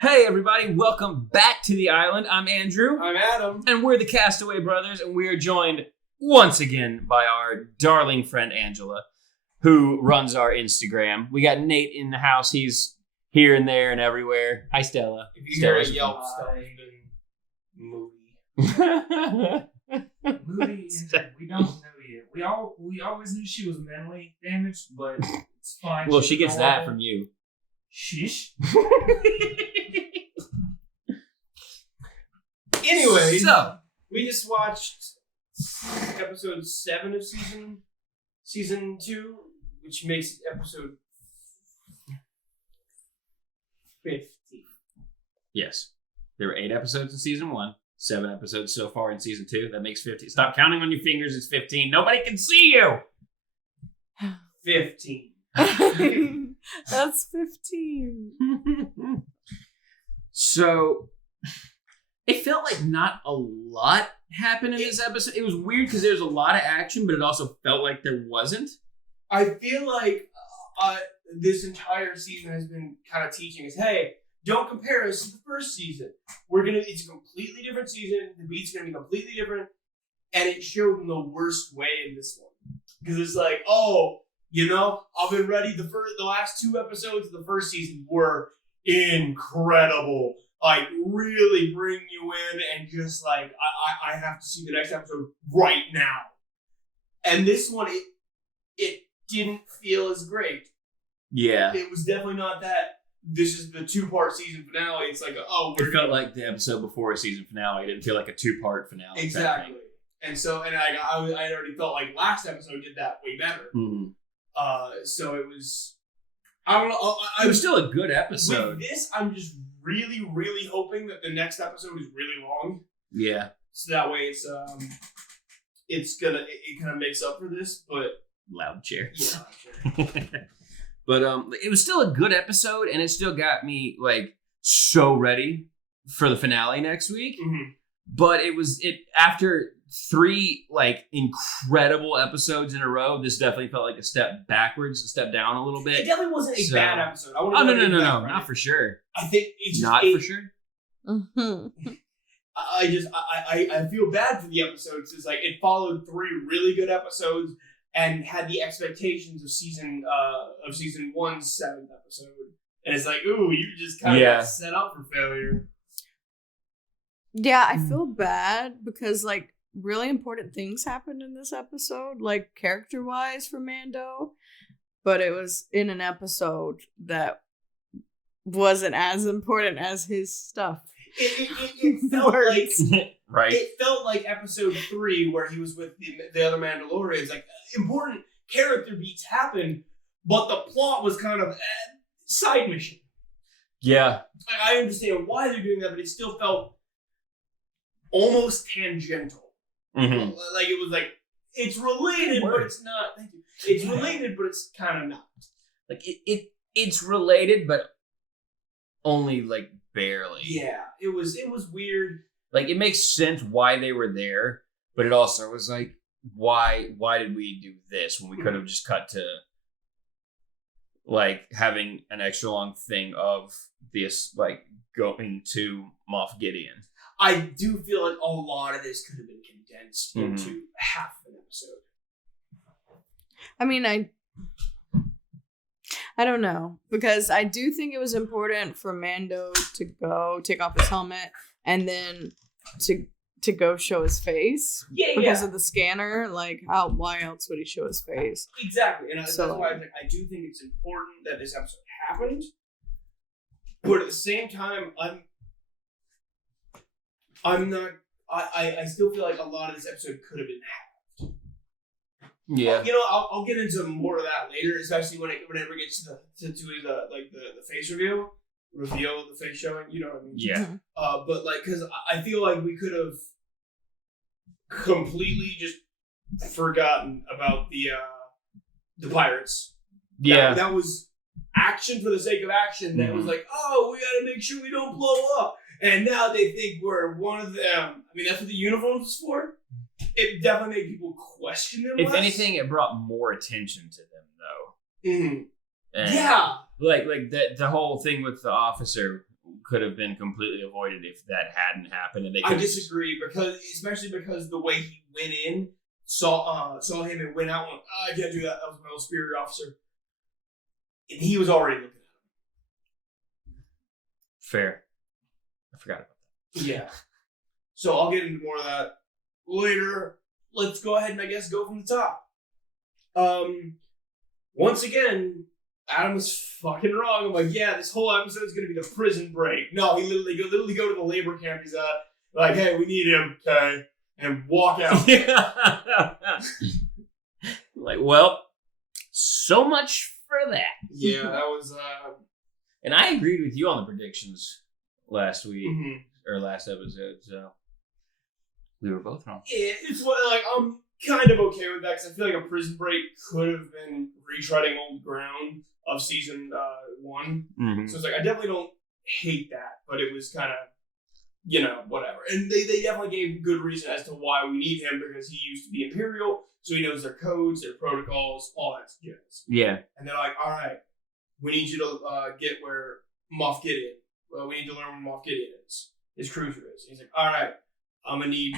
Hey everybody, welcome back to the island. I'm Andrew. I'm Adam. And we're the Castaway Brothers, and we are joined once again by our darling friend Angela, who runs our Instagram. We got Nate in the house. He's here and there and everywhere. Hi, Stella. If you hear a Stella's Yelp stuff, Moody. Moody, we don't know yet. We always knew she was mentally damaged, but it's fine. Well, She's she gets normal. that from you. Shish. Anyway, So, we just watched episode 7 of season 2, which makes it episode 50. yes, there were 8 episodes in season 1, 7 episodes so far in season 2. That makes 50. Stop counting on your fingers. It's 15. Nobody can see you. 15. That's 15. So, it felt like not a lot happened in this episode. It was weird because there's a lot of action, but it also felt like there wasn't. I feel like this entire season has been kind of teaching us, hey, don't compare us to the first season. It's a completely different season. The beat's gonna be completely different. And it showed in the worst way in this one. Because it's like, oh, I've been ready. The last 2 episodes of the first season were incredible. Like, really bring you in and just like, I have to see the next episode right now. And this one, it didn't feel as great. Yeah. It was definitely not that. This is the 2-part season finale. It's like, It felt like the episode before a season finale. It didn't feel like a 2-part finale. exactly. And so, I already felt like last episode did that way better. Mm-hmm. So it was, I don't know. It was still a good episode. With this, I'm just really, really hoping that the next episode is really long. Yeah. So that way it kind of makes up for this, but Loud chair. yeah, sure. But it was still a good episode, and it still got me like so ready for the finale next week. Mm-hmm. But after 3 like incredible episodes in a row, this definitely felt like a step backwards, a step down a little bit. It definitely wasn't a bad episode. No, not for sure. I think it's Not for sure. Mm-hmm. I feel bad for the episodes. It's like it followed 3 really good episodes and had the expectations of season 1's 7th episode, and it's like, ooh, you just kind of got set up for failure. Yeah, I feel bad because like really important things happened in this episode, like character-wise for Mando, but it was in an episode that wasn't as important as his stuff. It felt like right. It felt like episode 3 where he was with the other Mandalorians. Like, important character beats happened, but the plot was kind of side mission. Yeah. I understand why they're doing that, but it still felt almost tangential. Mm-hmm. Like it was like it's related, but it's not. Thank you. It's related, but it's kind of not. Like it's related, but only like barely. Yeah, it was weird. Like it makes sense why they were there, but it also was like, why did we do this when we could have just cut to like having an extra long thing of this like going to Moff Gideon. I do feel like a lot of this could have been condensed into half an episode. I mean, I don't know, because I do think it was important for Mando to go take off his helmet and then to go show his face. Yeah, because of the scanner. Like, why else would he show his face? Exactly, and that's why I do think it's important that this episode happened. But at the same time, I'm not. I still feel like a lot of this episode could have been halved. Yeah. I'll get into more of that later, especially whenever it gets to the face reveal of the face showing. You know what I mean? Yeah. But like, because I feel like we could have completely just forgotten about the pirates. Yeah. That was action for the sake of action. That was like, oh, we got to make sure we don't blow up. And now they think we're one of them. I mean, that's what the uniforms was for. It definitely made people question them. If anything, it brought more attention to them, though. Mm-hmm. And yeah. Like the whole thing with the officer could have been completely avoided if that hadn't happened. And I disagree especially because the way he went in, saw him and went out and went, I can't do that. That was my old superior officer. And he was already looking at him. Fair. I forgot about that. Yeah. So I'll get into more of that later. Let's go ahead and I guess go from the top. Once again, Adam was fucking wrong. I'm like, yeah, this whole episode is going to be the prison break. No, he literally go to the labor camp he's at. Like, hey, we need him, okay? And walk out. Like, well, so much for that. Yeah, that was... And I agreed with you on the predictions last week, mhm. or last episode, so we were both wrong. Yeah, it's what, like, I'm kind of okay with that, because I feel like a prison break could have been retreading old ground of season 1. Mm-hmm. So it's like, I definitely don't hate that, but it was kind of, you know, whatever. And they definitely gave good reason as to why we need him, because he used to be Imperial, so he knows their codes, their protocols, all that jazz. Yeah. And they're like, all right, we need you to get where Moff Gideon, we need to learn where Moff Gideon is, his cruiser is. He's like, all right, I'm gonna need.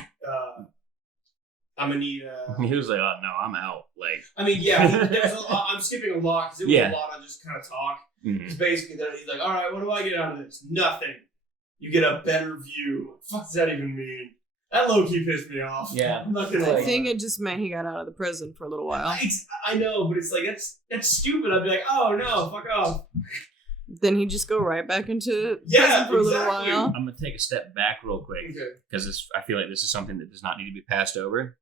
He was like, oh, no, I'm out. Like, I mean, yeah, I'm skipping a lot because it was a lot of just kind of talk. mm-hmm. It's basically that he's like, all right, what do I get out of this? Nothing. You get a better view. What the fuck does that even mean? That low-key pissed me off. Yeah. I'm not gonna I lie. think it just meant he got out of the prison for a little while. I know, but it's like, that's stupid. I'd be like, oh no, fuck off. Then he just go right back into Yeah, prison for a little exactly. while. I'm going to take a step back real quick, Okay. because I feel like this is something that does not need to be passed over.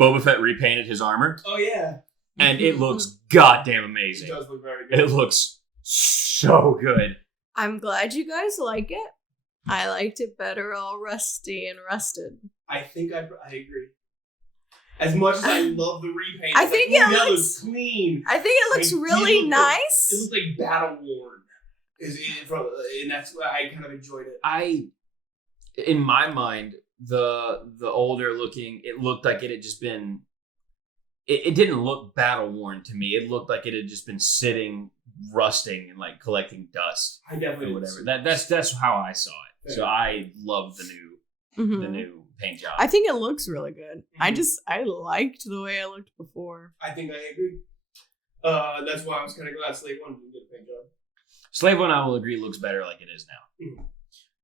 Boba Fett repainted his armor, Oh yeah. and it looks goddamn It amazing. does look very good. It looks so good. I'm glad you guys like it. I liked it better all rusty and rusted. I think I agree. As much as I love the repaint, I it's think like, it ooh, that looks- looks clean. I think it looks Like, really it looked like- nice. It looked like battle worn. And that's why I kind of enjoyed it. In my mind, the older looking, it looked like it had just been. It didn't look battle worn to me. It looked like it had just been sitting, rusting, and like collecting dust I definitely or did. whatever. That's how I saw it. So I love the Mhm. new paint job. I think it looks really good. Mhm. I liked the way I looked before. I think I agree. That's why I was kind of glad Slave 1 didn't get a paint job. Slave One, I will agree, looks better like it is now. Mhm.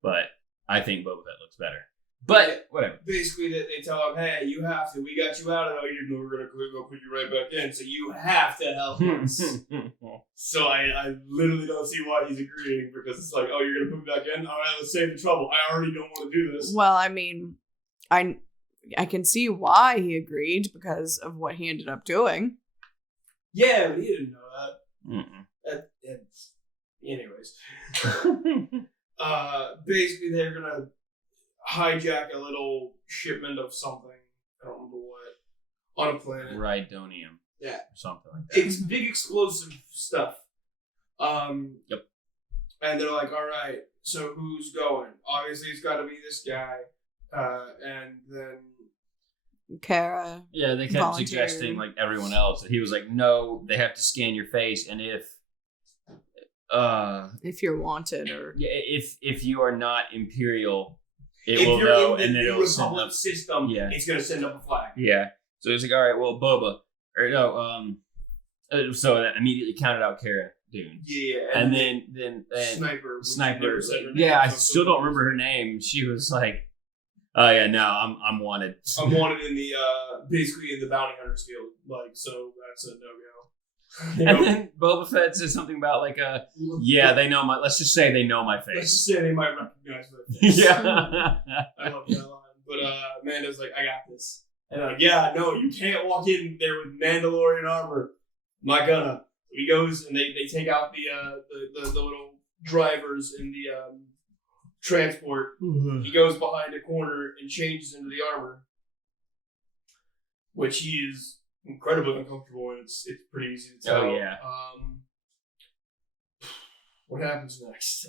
But I think Boba Fett looks better. But whatever. Basically, they tell him, hey, you have to. We got you out of there. You know we're going to go put you right back in, so you have to help us. So I literally don't see why he's agreeing, because it's like, oh, you're going to put me back in? All right, let's save the trouble. I already don't want to do this. Well, I mean, I can see why he agreed because of what he ended up doing. Yeah, but he didn't know that. Mm-mm. Anyways. Basically, they're going to hijack a little shipment of something. I don't remember what. On a planet. Rhydonium. Yeah. Or something like that. It's big explosive stuff. Yep. And they're like, all right, so who's going? Obviously, it's got to be this guy. And then... Kara. Yeah, they kept volunteered. suggesting like everyone else. He was like, no, they have to scan your face, and If you're wanted or if you are not Imperial, it if will you're know, in the and then New it'll send Republic up. system, Yeah. it's going to send up a flag. Yeah. So he's like, all right, well, Boba, or no, so that immediately counted out Cara Dune, Yeah. and then Sniper. which Sniper. never said her name, Yeah, I so still don't remember her name. She was like, oh yeah, no, I'm wanted. I'm wanted in the, basically in the bounty hunter's field. Like, so that's a no-go. And then Boba Fett says something about like, yeah, they know my. Let's just say they know my Let's face. just say they might recognize my face. Yeah. I love that line. But Amanda's like, I got this. And I'm like, yeah, no, you can't walk in there with Mandalorian armor. I'm not gonna. So he goes and they take out the little drivers in the transport. He goes behind a corner and changes into the armor, which he is incredibly uncomfortable in. It's pretty easy to tell. Oh, yeah. What happens next?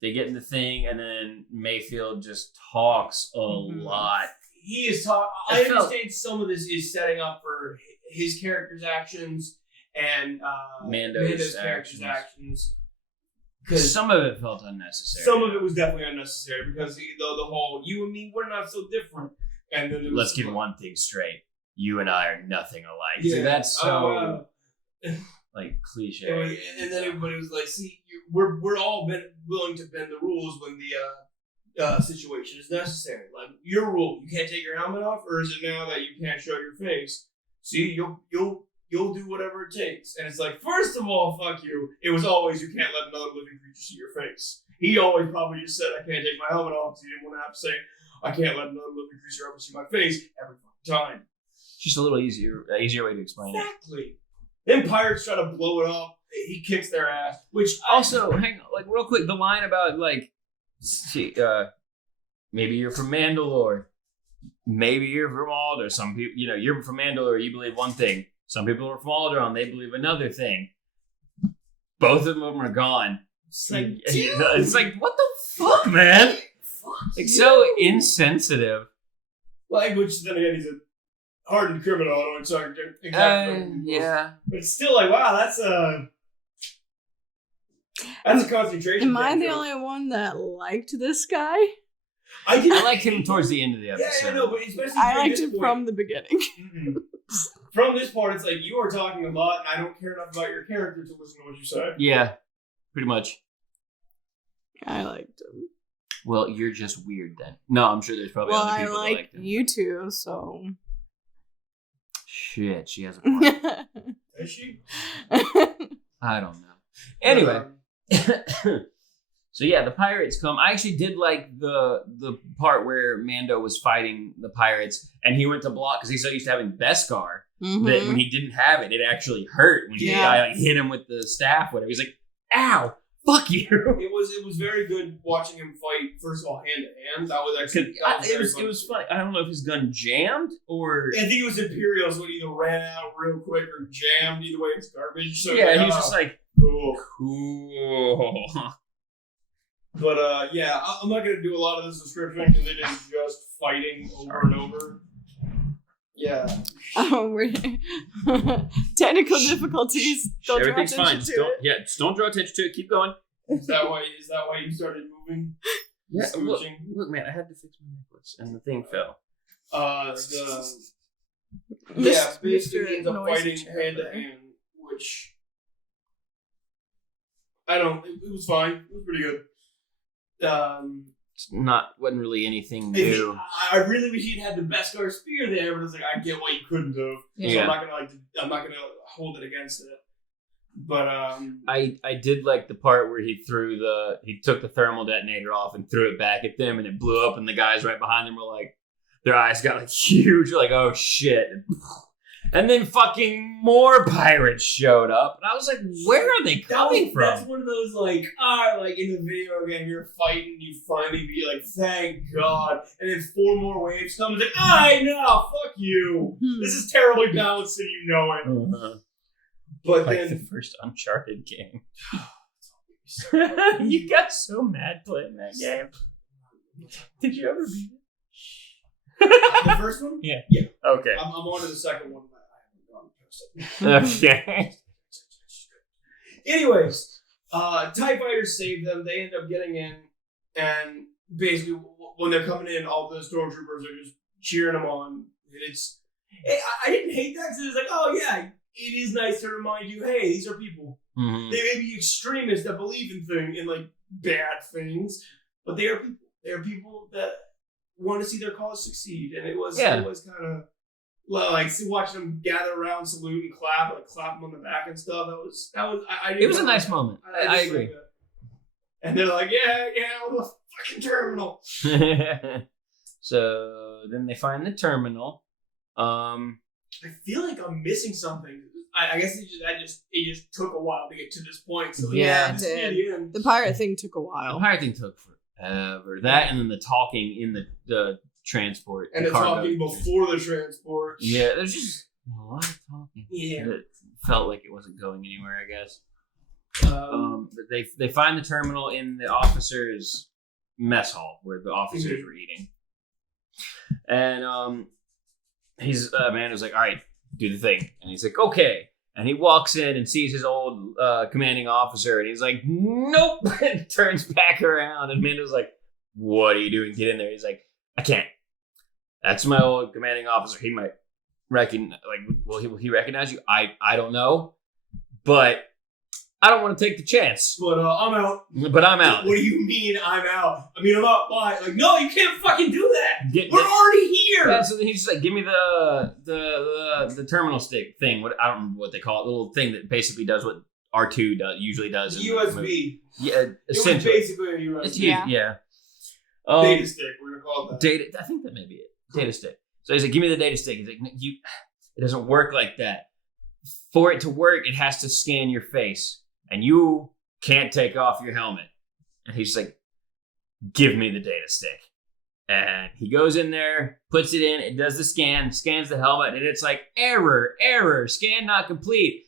They get in the thing, and then Mayfield just talks a Mhm. lot. He is talking. I I felt- understand some of this is setting up for his character's actions and Mando's character's actions. actions. Because some of it felt unnecessary. some of it was definitely unnecessary because the whole you and me, we're not so different. And then Let's get one thing straight. You and I are nothing alike. Yeah. That's so like cliche. And then everybody was like, "See, we're all willing to bend the rules when the situation is necessary. Like your rule, you can't take your helmet off, or is it now that you can't show your face? See, you'll do whatever it takes." And it's like, first of all, fuck you. It was always you can't let another living creature see your face. He always probably just said I can't take my helmet off because he didn't want to have to say I can't let another living creature ever see my face every fucking time. Just a little easier way to explain it. Exactly. Then pirates try to blow it up. He kicks their ass. Which also, hang on, like real quick, the line about like, maybe you're from Mandalore, maybe you're from Alder. Some people, you're from Mandalore, you believe one thing. Some people are from Alderaan, they believe another thing. Both of them are gone. It's like, it's like, what the fuck, man? Like so insensitive. Language. Then again, he's a hardened criminal. I don't want to talk exactly. Yeah. But it's still like, wow, that's a concentration. Am I the only one that liked this guy? I like him towards the end of the episode. Yeah, no, but especially I liked him from the beginning. Mm-hmm. From this part, it's like you are talking a lot, and I don't care enough about your character to listen to what you say. Yeah, pretty much. I liked him. Well, you're just weird then. No, I'm sure there's probably other people that like him. You too, so. Shit, she has a point. Is she? I don't know. Anyway. So yeah, the pirates come. I actually did like the part where Mando was fighting the pirates, and he went to block because he's so used to having Beskar that when he didn't have it, it actually hurt when the guy hit him with the staff. Whatever. He's like, "Ow, fuck you!" It was very good watching him fight. First of all, hand to hand. That was actually it was funny. I don't know if his gun jammed or I think it was Imperial, so it either ran out real quick or jammed. Either way, it's garbage. So yeah, he was just like cool. But I'm not gonna do a lot of this description because it is just fighting over and over. Yeah. Oh, we're technical difficulties. Don't draw Everything's fine. attention to it. Just don't draw attention to it. Keep going. Is that why you started moving? Yeah. Look, man, I had to fix my necklace and the thing fell. Basically he ends up fighting hand to hand, which it was fine. It was pretty good. Wasn't really anything new. I really wish he'd had the Beskar spear there, but it's like I get why you couldn't have. Yeah. So I'm not gonna hold it against it. But I did like the part where he took the thermal detonator off and threw it back at them, and it blew up, and the guys right behind them were like, their eyes got like huge, like oh shit. And then fucking more pirates showed up. And I was like, where are they coming from? That's one of those like in the video game, you're fighting, you finally be like, thank God. And then 4 more waves come and like, I know, fuck you. This is terribly balanced and you know it. Uh-huh. But like then the first Uncharted game. You got so mad playing that game. Did you ever beat it? The first one? Yeah. Okay. I'm on to the second one. Okay. Anyways, TIE fighters save them. They end up getting in, and basically, when they're coming in, all the stormtroopers are just cheering them on. And I didn't hate that because it was like, oh yeah, it is nice to remind you, hey, these are people. Mm-hmm. They may be extremists that believe in like bad things, but they are people. They are people that want to see their cause succeed, and it was kind of. Like watching them gather around, salute and clap, like clap them on the back and stuff. That was. It was a nice moment. I agree. Like and they're like, yeah, the fucking terminal. So then they find the terminal. I feel like I'm missing something. I guess it just took a while to get to this point. So yeah, it did. The pirate thing took a while. The pirate thing took forever. That and then the talking in the transport. And the talking before the transport. Yeah, there's just a lot of talking. Yeah. It felt like it wasn't going anywhere, I guess. But they find the terminal in the officers' mess hall where the officers were eating. And Amanda's like, all right, do the thing. And he's like, okay. And he walks in and sees his old commanding officer, and he's like, nope, and turns back around. And Mando's like, what are you doing? Get in there. He's like, I can't. That's my old commanding officer. He might recognize, will he recognize you? I don't know, but I don't want to take the chance. But I'm out. But I'm out. What do you mean I'm out? I mean, I'm out. Why? Like, no, you can't fucking do that. We're Get- already here. Yeah, so then he's just like, give me the terminal stick thing. What, I don't remember what they call it. The little thing that basically does what R2 usually does. in the movie. USB. Yeah, It was essentially. basically a USB. It's Yeah. yeah. Data stick. We're gonna call it that. Data. I think that may be it. Data stick. So he's like, give me the data stick. He's like, "No, it doesn't work like that. For it to work, it has to scan your face, and you can't take off your helmet." And he's like, give me the data stick. And he goes in there, puts it in, it does the scan, scans the helmet, and it's like, error, scan not complete.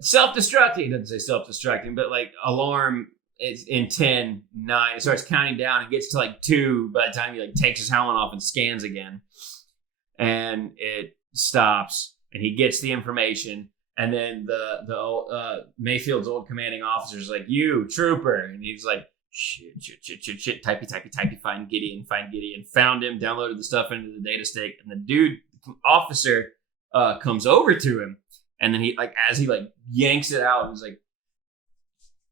Self-destructing. It doesn't say self-destructing, but like alarm is in 10, 9. It starts counting down. It gets to like 2 by the time he like takes his helmet off and scans again. And it stops, and he gets the information. And then the Mayfield's old commanding officer is like, you, trooper. And he's like, shit, typey, find Gideon. Found him, downloaded the stuff into the data stick. And the officer comes over to him. And then he, like, as he, like, yanks it out, he's like,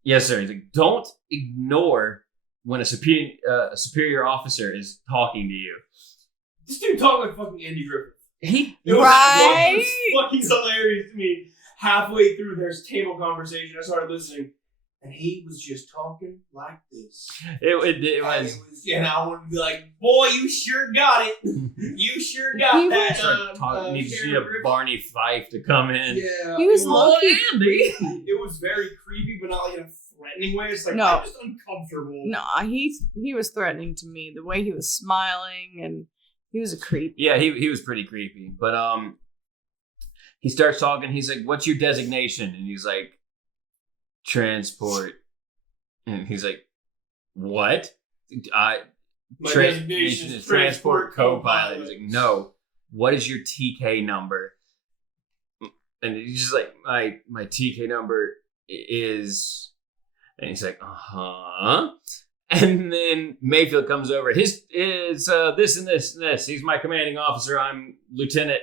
yes, sir. He's like, don't ignore when a superior officer is talking to you. This dude talked like fucking Andy Griffith. He It was, Right? it was fucking hilarious to me. Halfway through their table conversation, I started listening, and he was just talking like this. it was. And I wanted to be like, boy, you sure got it. You sure got He that. Start talking, needs to see a Sheriff. Barney Fife to come in. Yeah. He was it low-key Andy. It was very creepy, but not like in a threatening way. It's like, No. I'm just uncomfortable. No, he was threatening to me. The way he was smiling, and he was a creep. Yeah, he was pretty creepy. But he starts talking. He's like, "What's your designation?" And he's like, "Transport." And he's like, "What?" My designation is transport co-pilot. He's like, "No. What is your TK number?" And he's just like, "My TK number is," and he's like, "Uh-huh." And then Mayfield comes over. His is this and this and this. He's my commanding officer. I'm Lieutenant.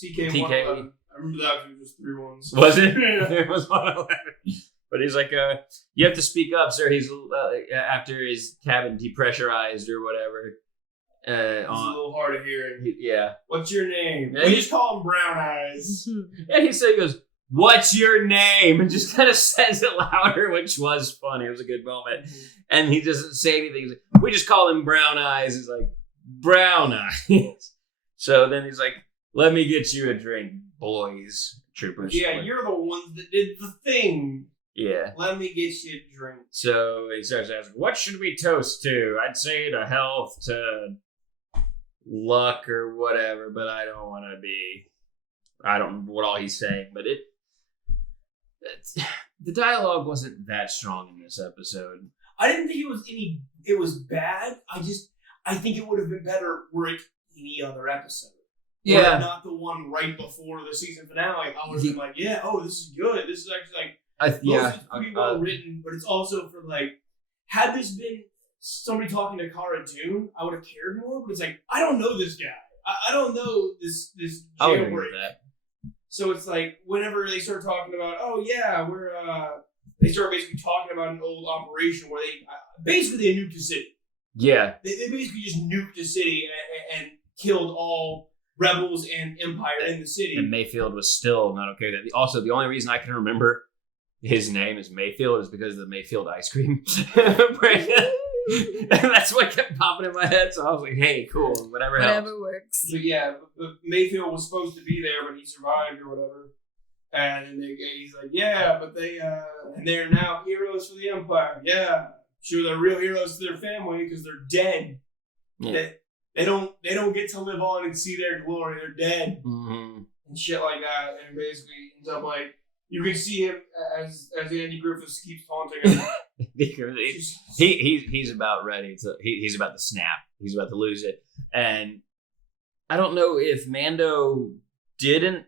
TK. TK. I remember that was just 3 ones. Was it? Yeah. It was 111. But he's like, you have to speak up, sir. He's after his cabin depressurized or whatever. It's a little hard of hearing. Yeah. What's your name? Yeah, We he- just call him Brown Eyes. And he goes, "What's your name?" And just kind of says it louder, which was funny. It was a good moment. And he doesn't say anything. He's like, we just call him Brown Eyes. He's like, Brown Eyes. So then he's like, let me get you a drink, boys, troopers. Yeah, you're the ones that did the thing. Yeah. Let me get you a drink. So he starts asking, what should we toast to? I'd say to health, to luck or whatever, but I don't want to be. I don't know what all he's saying, but the dialogue wasn't that strong in this episode. I didn't think it was bad. I think it would have been better were it any other episode. Were it not the one right before the season finale. I would have been like, yeah, oh, this is good. This is actually like, it's pretty well written, but it's also for like, had this been somebody talking to Cara Dune, I would have cared more, but it's like, I don't know this guy. I don't know this I would agree with jailbreak. that. So it's like, whenever they start talking about, oh yeah, they start basically talking about an old operation where they nuked the city. Yeah. They basically just nuked the city and killed all rebels and empire in the city. And Mayfield was still not okay with that. Also, the only reason I can remember his name is Mayfield is because of the Mayfield ice cream. And that's what kept popping in my head. So I was like, hey, cool, whatever helps. Whatever works. So yeah, but Mayfield was supposed to be there, but he survived or whatever. And he's like, yeah, but they're now heroes for the empire. Yeah, sure, they're real heroes to their family because they're dead. Yeah. They don't get to live on and see their glory. They're dead Mm-hmm. and shit like that. And basically ends up like you can see him as Andy Griffiths keeps taunting him. He's about ready to. He's about to snap. He's about to lose it. And I don't know if Mando didn't.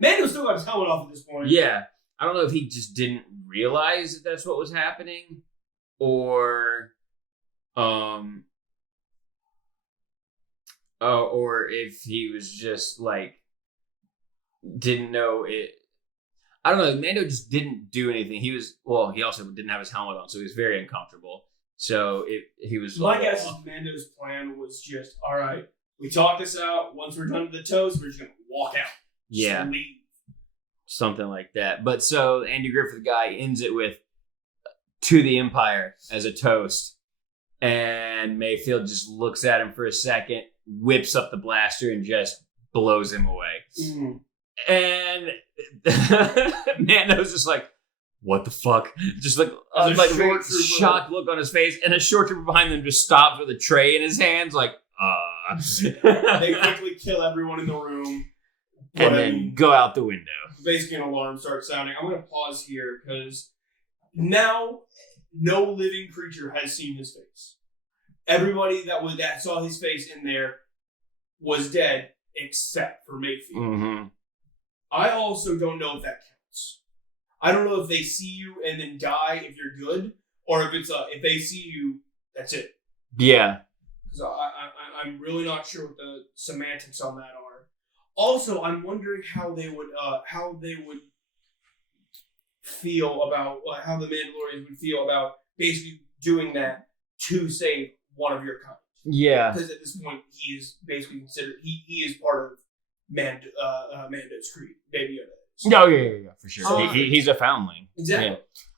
Mando still got his helmet off at this point. Yeah. I don't know if he just didn't realize that that's what was happening, or if he was just like didn't know it. I don't know. Mando just didn't do anything. He also didn't have his helmet on, so he was very uncomfortable. So he was. My guess is Mando's plan was just, all right, we talk this out. Once we're done with the toast, we're just gonna walk out. Yeah. Just leave. Something like that. But so Andy Griffith guy ends it with "To the Empire" as a toast, and Mayfield just looks at him for a second, whips up the blaster, and just blows him away. Mm-hmm. And Mando's just like, what the fuck? Just like a shocked look on his face, and a short trooper behind them just stops with a tray in his hands, like, They quickly kill everyone in the room. And then go out the window. Basically, an alarm starts sounding. I'm going to pause here because now no living creature has seen his face. Everybody that saw his face in there was dead except for Mayfield. Mm-hmm. I also don't know if that counts. I don't know if they see you and then die if you're good, or if it's if they see you, that's it. Yeah. Because I'm really not sure what the semantics on that are. Also, I'm wondering how they would feel about how the Mandalorians would feel about basically doing that to save one of your kind. Yeah. Because at this point, he is basically considered he is part of Mando's creed. Baby Yoda. Oh yeah, for sure. He's a foundling. Exactly. Yeah.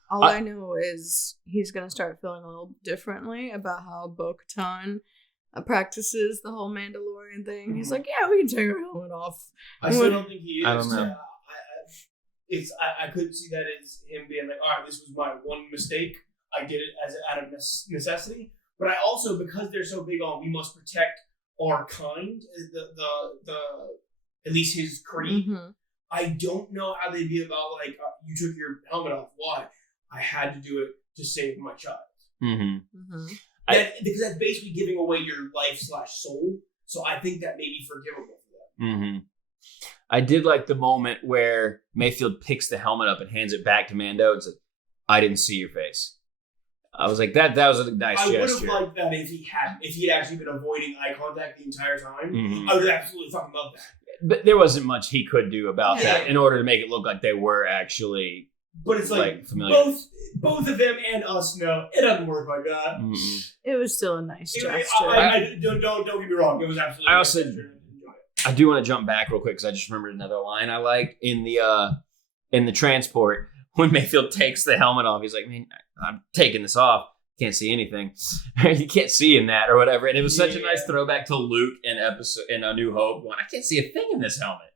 All I know is he's gonna start feeling a little differently about how Bo-Katan practices the whole Mandalorian thing. He's like, yeah, we can take our helmet off. I still don't think he is. I don't know. I couldn't see that as him being like, all right, this was my one mistake. I did it out of necessity. But I also, because they're so big on, we must protect our kind, the at least his creed. Mm-hmm. I don't know how they'd be about like, you took your helmet off. Why? I had to do it to save my child. Mm-hmm. Mm-hmm. Because that's basically giving away your life/soul. So I think that may be forgivable for them. Mm-hmm. I did like the moment where Mayfield picks the helmet up and hands it back to Mando and says, I didn't see your face. I was like, that was a nice gesture. I would have liked that if he had actually been avoiding eye contact the entire time. Mm-hmm. I would have absolutely fucking loved that. But there wasn't much he could do about that in order to make it look like they were actually. But it's like familiar. Both of them and us know it doesn't work like that. Mm-hmm. It was still a nice gesture. Don't get me wrong. It was absolutely. I also I do want to jump back real quick because I just remembered another line I liked in the transport when Mayfield takes the helmet off. He's like, "Man, I'm taking this off. Can't see anything. You can't see in that or whatever." And it was such a nice throwback to Luke in A New Hope. Going, I can't see a thing in this helmet,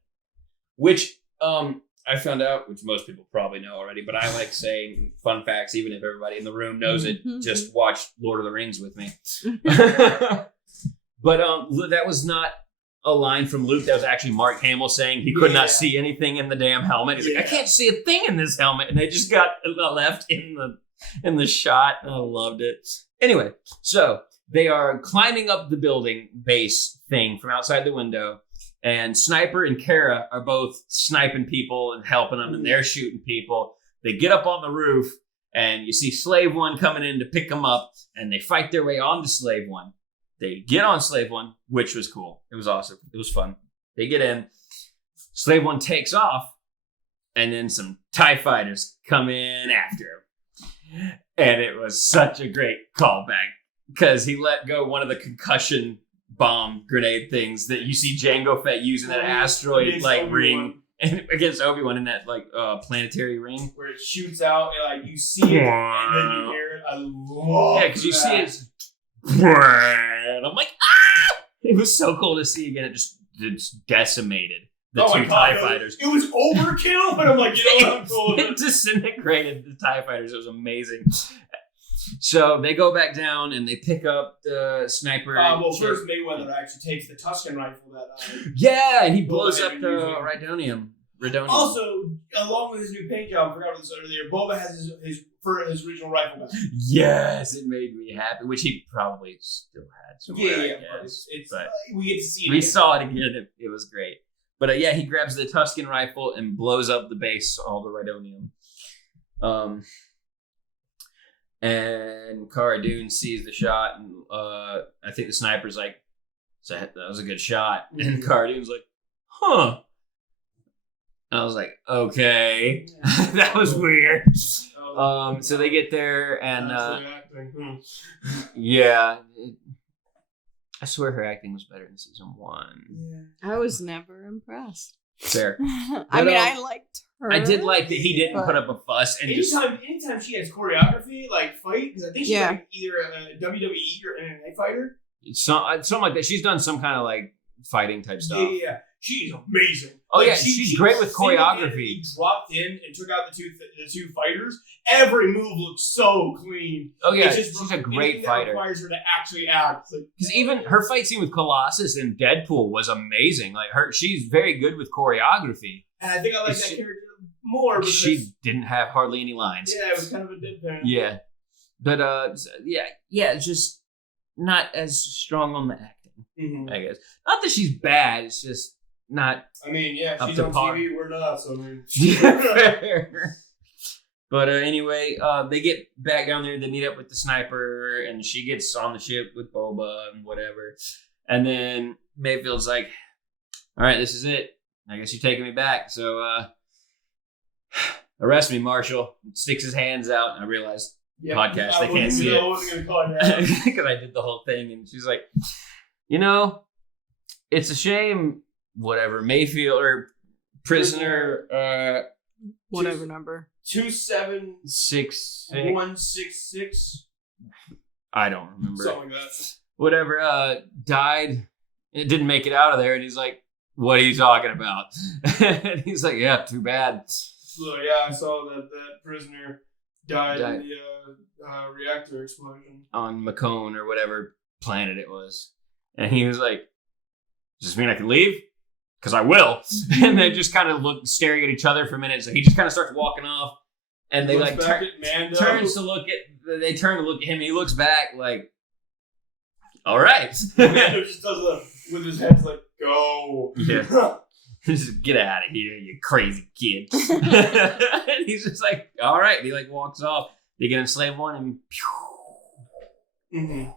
which I found out, which most people probably know already, but I like saying fun facts, even if everybody in the room knows it. Just watch Lord of the Rings with me. But that was not a line from Luke. That was actually Mark Hamill saying he could not see anything in the damn helmet. He's like, I can't see a thing in this helmet. And they just got left in the shot. I loved it. Anyway, so they are climbing up the building base thing from outside the window. And Sniper and Kara are both sniping people and helping them, and they're shooting people. They get up on the roof, and you see Slave One coming in to pick them up, and they fight their way onto Slave One. They get on Slave One, which was cool. It was awesome. It was fun. They get in. Slave One takes off, and then some TIE fighters come in after him. And it was such a great callback, because he let go one of the concussion bomb grenade things that you see Jango Fett using that asteroid like ring against Obi-Wan in that like planetary ring where it shoots out and like you see it and then you hear it. I love because you see it and I'm like it was so cool to see again. It just decimated the two TIE fighters. It was overkill, but I'm like, you know what, I'm cool. It disintegrated the TIE fighters. It was amazing. So they go back down and they pick up the Sniper. First Mayweather actually takes the Tusken rifle and he blows up the Rhydonium. Also, along with his new paint job, I forgot this earlier, Boba has his original rifle back. Yes, it made me happy, which he probably still had somewhere. Yeah, it's we get to see it. We saw it again. It was great. But yeah, he grabs the Tuscan rifle and blows up the base, all the Rhydonium. And Cara Dune sees the shot, and I think the sniper's like, "That was a good shot." And Cara Dune's like, "Huh." And I was like, "Okay, that was weird." So they get there, and yeah, I swear her acting was better in season 1. Yeah. I was never impressed. Fair. I mean, I liked her. I did like that he didn't put up a fuss and anytime she has choreography, like fight, because I think she's like either a WWE or an MMA fighter. Something like that. She's done some kind of like fighting type stuff. Yeah. She's amazing. Oh yeah, she's great with choreography. He dropped in and took out the two fighters. Every move looks so clean. Oh yeah, she's a great fighter. That requires her to actually act. Because even her fight scene with Colossus in Deadpool was amazing. Like she's very good with choreography. And I think I like that character more because she didn't have hardly any lines. Yeah, it was kind of a deadpan. Yeah, but yeah, just not as strong on the acting. I guess not that she's bad. It's just not. I mean, yeah, up she's to on par. TV. We're not. So I mean. Fair. But anyway, they get back down there. They meet up with the sniper, and she gets on the ship with Boba and whatever. And then Mayfield's like, "All right, this is it. I guess you're taking me back. So arrest me, Marshal." Sticks his hands out, and I realized podcast they can't see it. I wasn't gonna call you out because I did the whole thing, and she's like, it's a shame. Whatever, Mayfield or prisoner. Whatever number. 276. I don't remember. Something like that. Whatever, died. It didn't make it out of there, and he's like, "What are you talking about?" And he's like, "Yeah, too bad." So yeah, I saw that prisoner died in the reactor explosion on Macone or whatever planet it was, and he was like, "Does this mean I can leave? Because I will." And they just kind of look, staring at each other for a minute. So he just kind of starts walking off, and they like turns to look at. They turn to look at him. And he looks back like, "All right." Mando just does with his head like, "Go." Yeah. Just get out of here, you crazy kid. And he's just like, "All right." And he like walks off. They get enslaved one, and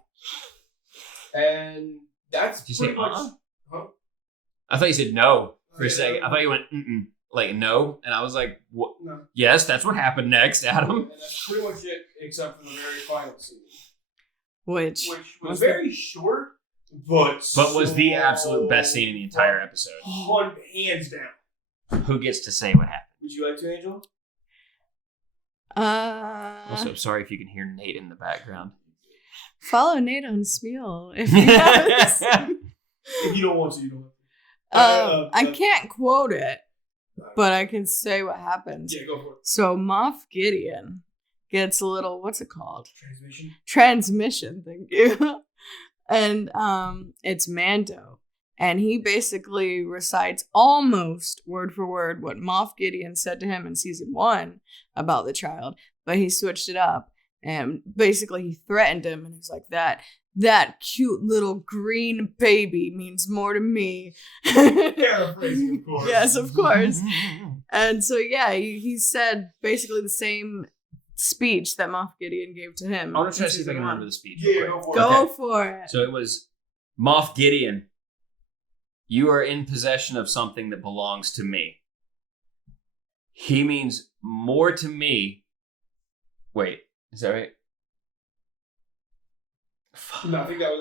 and that's pretty much. Huh? I thought you said no for a second. I thought you went like no, and I was like, "What?" No. Yes, that's what happened next, Adam. And that's pretty much it, except for the very final scene, which was very short, but was the absolute best scene in the entire episode. Hands down. Who gets to say what happened? Would you like to, Angel? Also, sorry if you can hear Nate in the background. Follow Nate on Smeal if you don't want to. You don't. I can't quote it, but I can say what happens. Yeah, go for it. So Moff Gideon gets a little, what's it called? Transmission, thank you. And it's Mando. And he basically recites almost word for word what Moff Gideon said to him in season 1 about the child, but he switched it up. And basically he threatened him, and he's like, that cute little green baby means more to me. Paraphrasing, of course. Yes, of course. And so, yeah, he said basically the same speech that Moff Gideon gave to him. I want to try to see if I can remember the speech. Yeah, go for it. So it was, "Moff Gideon, you are in possession of something that belongs to me. He means more to me." Wait, is that right? No, I think that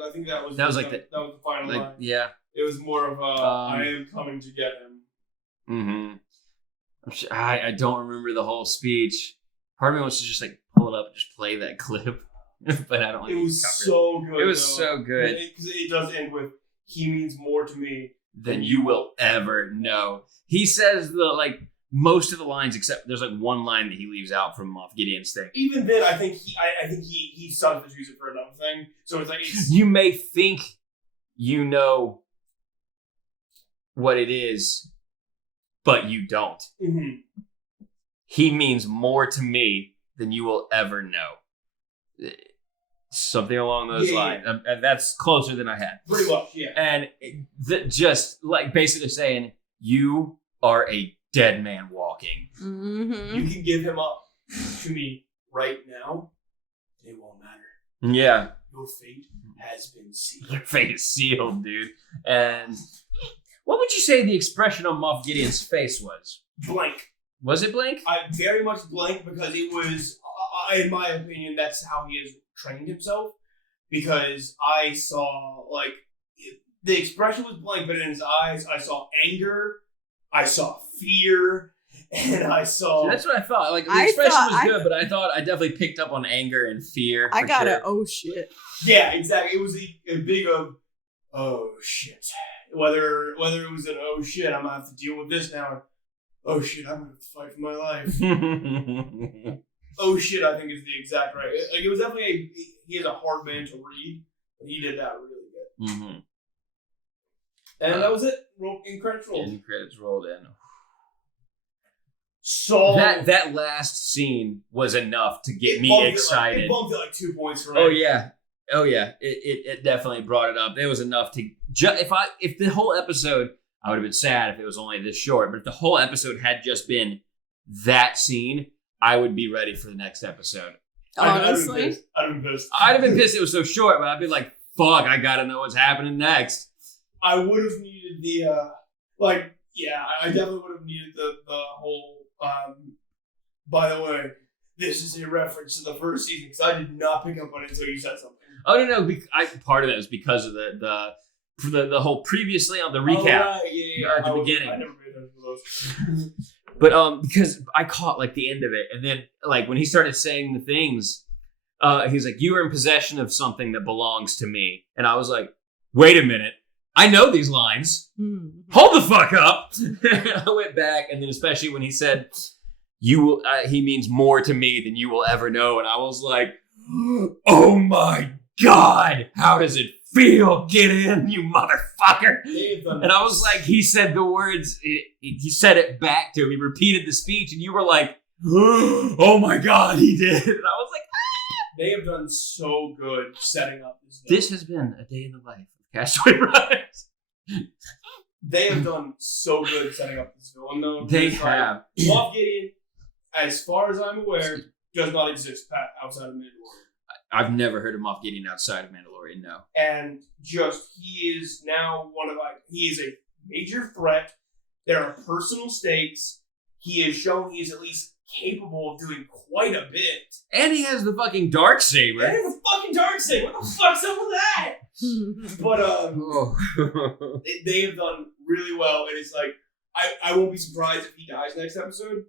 was the final line. Yeah. It was more of I am coming to get him. I don't remember the whole speech. Part of me wants to just like pull it up and just play that clip, but I don't. It was so good. It was so good because it does end with, "He means more to me than you will ever know." He says most of the lines, except there's like one line that he leaves out from Moff Gideon's thing. Even then, I think he substitutes it for another thing. So it's like you may think you know what it is, but you don't. Mm-hmm. He means more to me than you will ever know. Something along those lines. That's closer than I had. Pretty much, yeah. And just like basically saying, you are a dead man walking. Mm-hmm. You can give him up to me right now. It won't matter. Yeah. Your fate has been sealed. Your fate is sealed, dude. And what would you say the expression on Moff Gideon's face was? Blank. Was it blank? I very much blank because it was, in my opinion, that's how he has trained himself. Because I saw, like, the expression was blank, but in his eyes, I saw anger, I saw fear, and I saw... See, that's what I thought. Like, the expression was good, but I thought I definitely picked up on anger and fear. I got sure. it. Oh, shit. Yeah, exactly. It was a big of, oh, shit. Whether it was an, oh, shit, I'm going to have to deal with this now. Oh, shit, I'm going to have to fight for my life. Oh, shit, I think is the exact right. It was definitely he is a hard man to read, and he did that really good. Mm-hmm. And that was it. In credits rolled. And credits rolled in. So that last scene was enough to get me excited. It bumped it like 2 points for me. Oh yeah. It definitely brought it up. It was enough to if the whole episode, I would have been sad if it was only this short. But if the whole episode had just been that scene, I would be ready for the next episode. Honestly, I'd have been pissed. I'd have been pissed it was so short, but I'd be like, fuck, I gotta know what's happening next. I would have needed the I definitely would have needed the whole by the way, this is a reference to the first season because I did not pick up on it until you said something. Oh no, part of that was because of the whole previously on the recap. Oh, right. Yeah. At the beginning. I never paid attention to those. But because I caught like the end of it, and then like when he started saying the things, he's like, "You are in possession of something that belongs to me," and I was like, "Wait a minute, I know these lines. Hold the fuck up!" I went back, and then especially when he said, "You will," he means more to me than you will ever know, and I was like, "Oh my god, how does it feel? Get in, you motherfucker!" And I was like, he said the words, he said it back to him. He repeated the speech, and you were like, "Oh my god, he did!" And I was like, They have done so good setting up this. This has been a day in the life of Castaway Brothers. They have done so good setting up this villain, though. They have. Moff Gideon, as far as I'm aware, does not exist outside of Mandalorian. I've never heard of Moff Gideon outside of Mandalorian, no. And just, he is now he is a major threat. There are personal stakes. He has shown he is at least capable of doing quite a bit. And he has the fucking Darksaber. And he has a fucking Darksaber. What the fuck's up with that? But they have done really well, and it's like I won't be surprised if he dies next episode.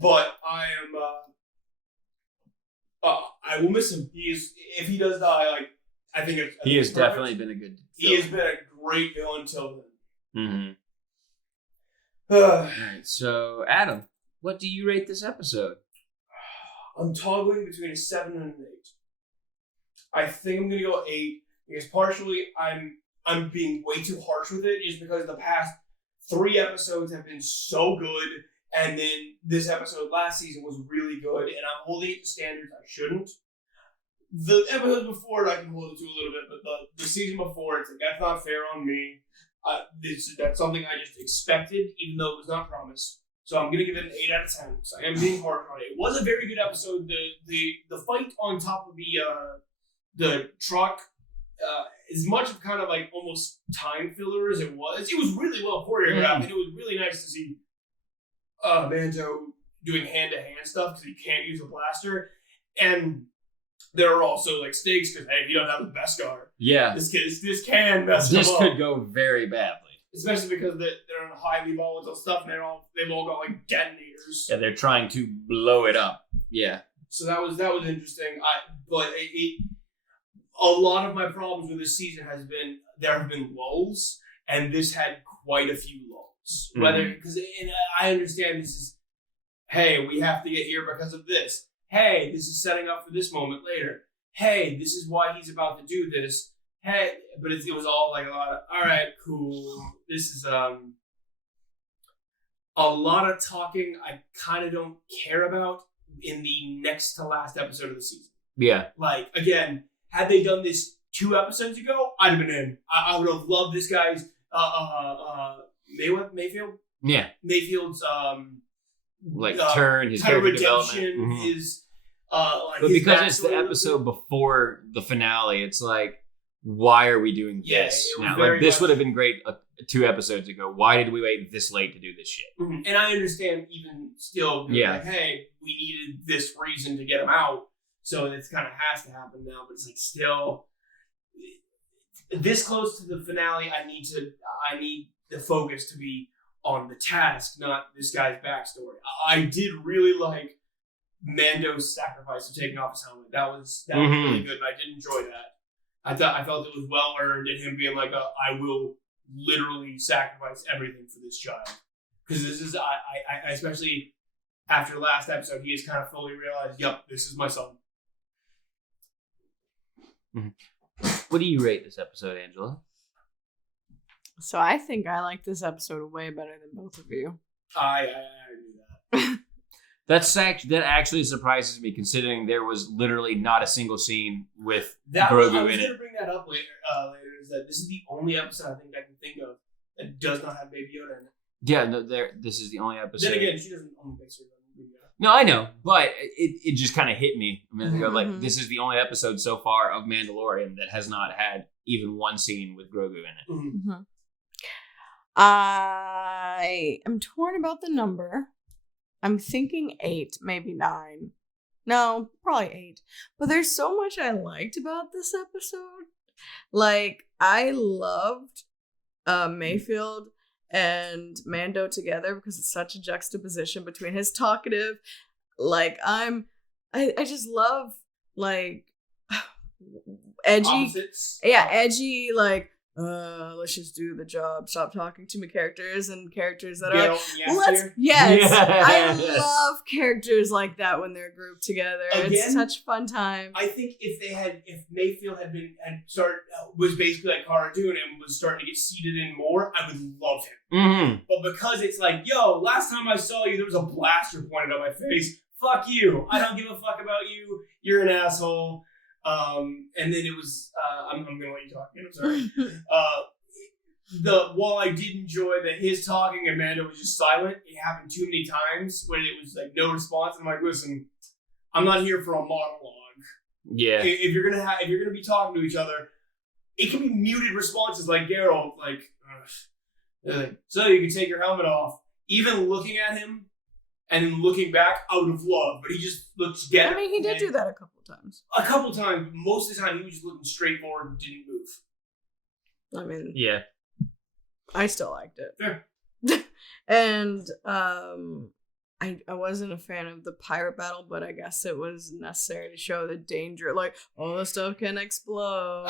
But I will miss him. If he does die, like I think he has definitely been a good. He has been a great villain until Mm-hmm. then. All right, so Adam, what do you rate this episode? I'm toggling between a 7 and an 8. I think I'm gonna go 8 because partially I'm being way too harsh with it just because the past 3 episodes have been so good, and then this episode last season was really good, and I'm holding it to standards I shouldn't. The episodes before I can hold it to a little bit, but the season before, it's like that's not fair on me. That's something I just expected, even though it was not promised. So I'm gonna give it an 8 out of 10. So I am being harsh on it. It was a very good episode. The fight on top of the truck, as much of kind of like almost time filler as it was really well choreographed, and it was really nice to see Mando doing hand-to-hand stuff because he can't use a blaster. And there are also like stakes because hey, if you don't have the Beskar, this can mess them up. This could go very badly. Especially because they're in highly volatile stuff and they've all got like detonators. Yeah, they're trying to blow it up. Yeah. So that was interesting. But a lot of my problems with this season has been there have been lulls, and this had quite a few lulls. Whether because I understand this is, hey, we have to get here because of this. Hey, this is setting up for this moment later. Hey, this is why he's about to do this. Hey, but it was all like a lot of, all right, cool. This is a lot of talking I kind of don't care about in the next to last episode of the season. Yeah. Like, again, had they done this 2 episodes ago, I'd have been in. I would have loved this guy's Mayfield. Yeah, Mayfield's turn, his kind of character redemption, development. his But his because it's the backstory. episode before the finale, it's like, why are we doing Yeah, this it was now? very Like, this much- would have been great 2 episodes ago. Why did we wait this late to do this shit? Mhm. And I understand even still, Yeah. like, hey, we needed this reason to get him out, so it's kind of has to happen now. But it's like still this close to the finale. I need the focus to be on the task, not this guy's backstory. I did really like Mando's sacrifice of taking off his helmet. That was really good, and I did enjoy that. I felt it was well earned, and him being like, I will literally sacrifice everything for this child. Because this is, I especially after the last episode, he has kind of fully realized, yep, this is my son. What do you rate this episode, Angela? So I think I like this episode way better than both of you. I do that. That actually surprises me, considering there was literally not a single scene with I Grogu was in going it. to bring that up later. Is that this is the only episode I think I can think of that does not have Baby Yoda in it. Yeah, no, this is the only episode. Then again, she doesn't only base her on Baby Yoda. No, I know, but it just kind of hit me a minute ago. Like, Mhm. this is the only episode so far of Mandalorian that has not had even one scene with Grogu in it. Mm-hmm. Mm-hmm. I am torn about the number. I'm thinking 8, maybe 9. No, probably 8. But there's so much I liked about this episode. Like, I loved Mayfield and Mando together because it's such a juxtaposition between his talkative, like I just love like edgy, Opposites. yeah, edgy, like let's just do the job, stop talking to me characters, and characters that are like, yes, I Yes. love characters like that when they're grouped together. Again, it's such fun time. I think if Mayfield was basically like Cara Dune and was starting to get seeded in more, I would love him. Mm-hmm. But because it's like, yo, last time I saw you, there was a blaster pointed at my face. Fuck you. I don't give a fuck about you. You're an asshole. And then it was, I'm going to let you talk again. I'm sorry. While I did enjoy that his talking and Mando was just silent, it happened too many times when it was like no response. And I'm like, listen, I'm not here for a monologue. Yeah. If you're gonna be talking to each other, it can be muted responses like Geralt, like, so you can take your helmet off. Even looking at him and then looking back, I would have loved, but he just looks dead. I mean, he did do that a couple times. A couple times. Most of the time, he was just looking straight forward and didn't move. I mean, Yeah. I still liked it. Yeah. And I wasn't a fan of the pirate battle, but I guess it was necessary to show the danger. Like, all the stuff can explode.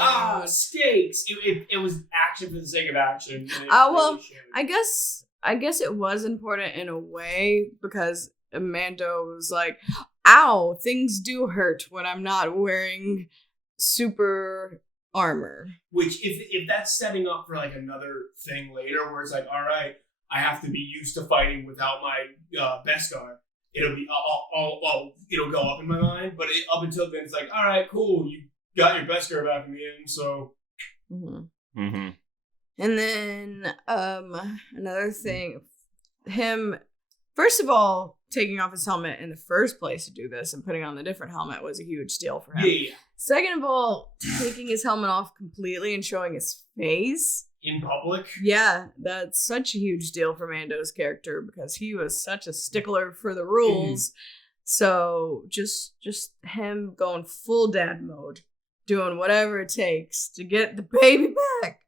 Stakes. It was action for the sake of action. And it Well, really showed. I guess it was important in a way because Mando was like, ow, things do hurt when I'm not wearing super armor. Which, if that's setting up for like another thing later, where it's like, all right, I have to be used to fighting without my Beskar, it'll go up in my mind. But up until then, it's like, all right, cool, you got your Beskar back in the end, so. Mm-hmm. Mm-hmm. And then another thing, him, first of all, taking off his helmet in the first place to do this and putting on the different helmet was a huge deal for him. Yeah. Second of all, taking his helmet off completely and showing his face. In public. Yeah, that's such a huge deal for Mando's character because he was such a stickler for the rules. So just him going full dad mode, doing whatever it takes to get the baby back.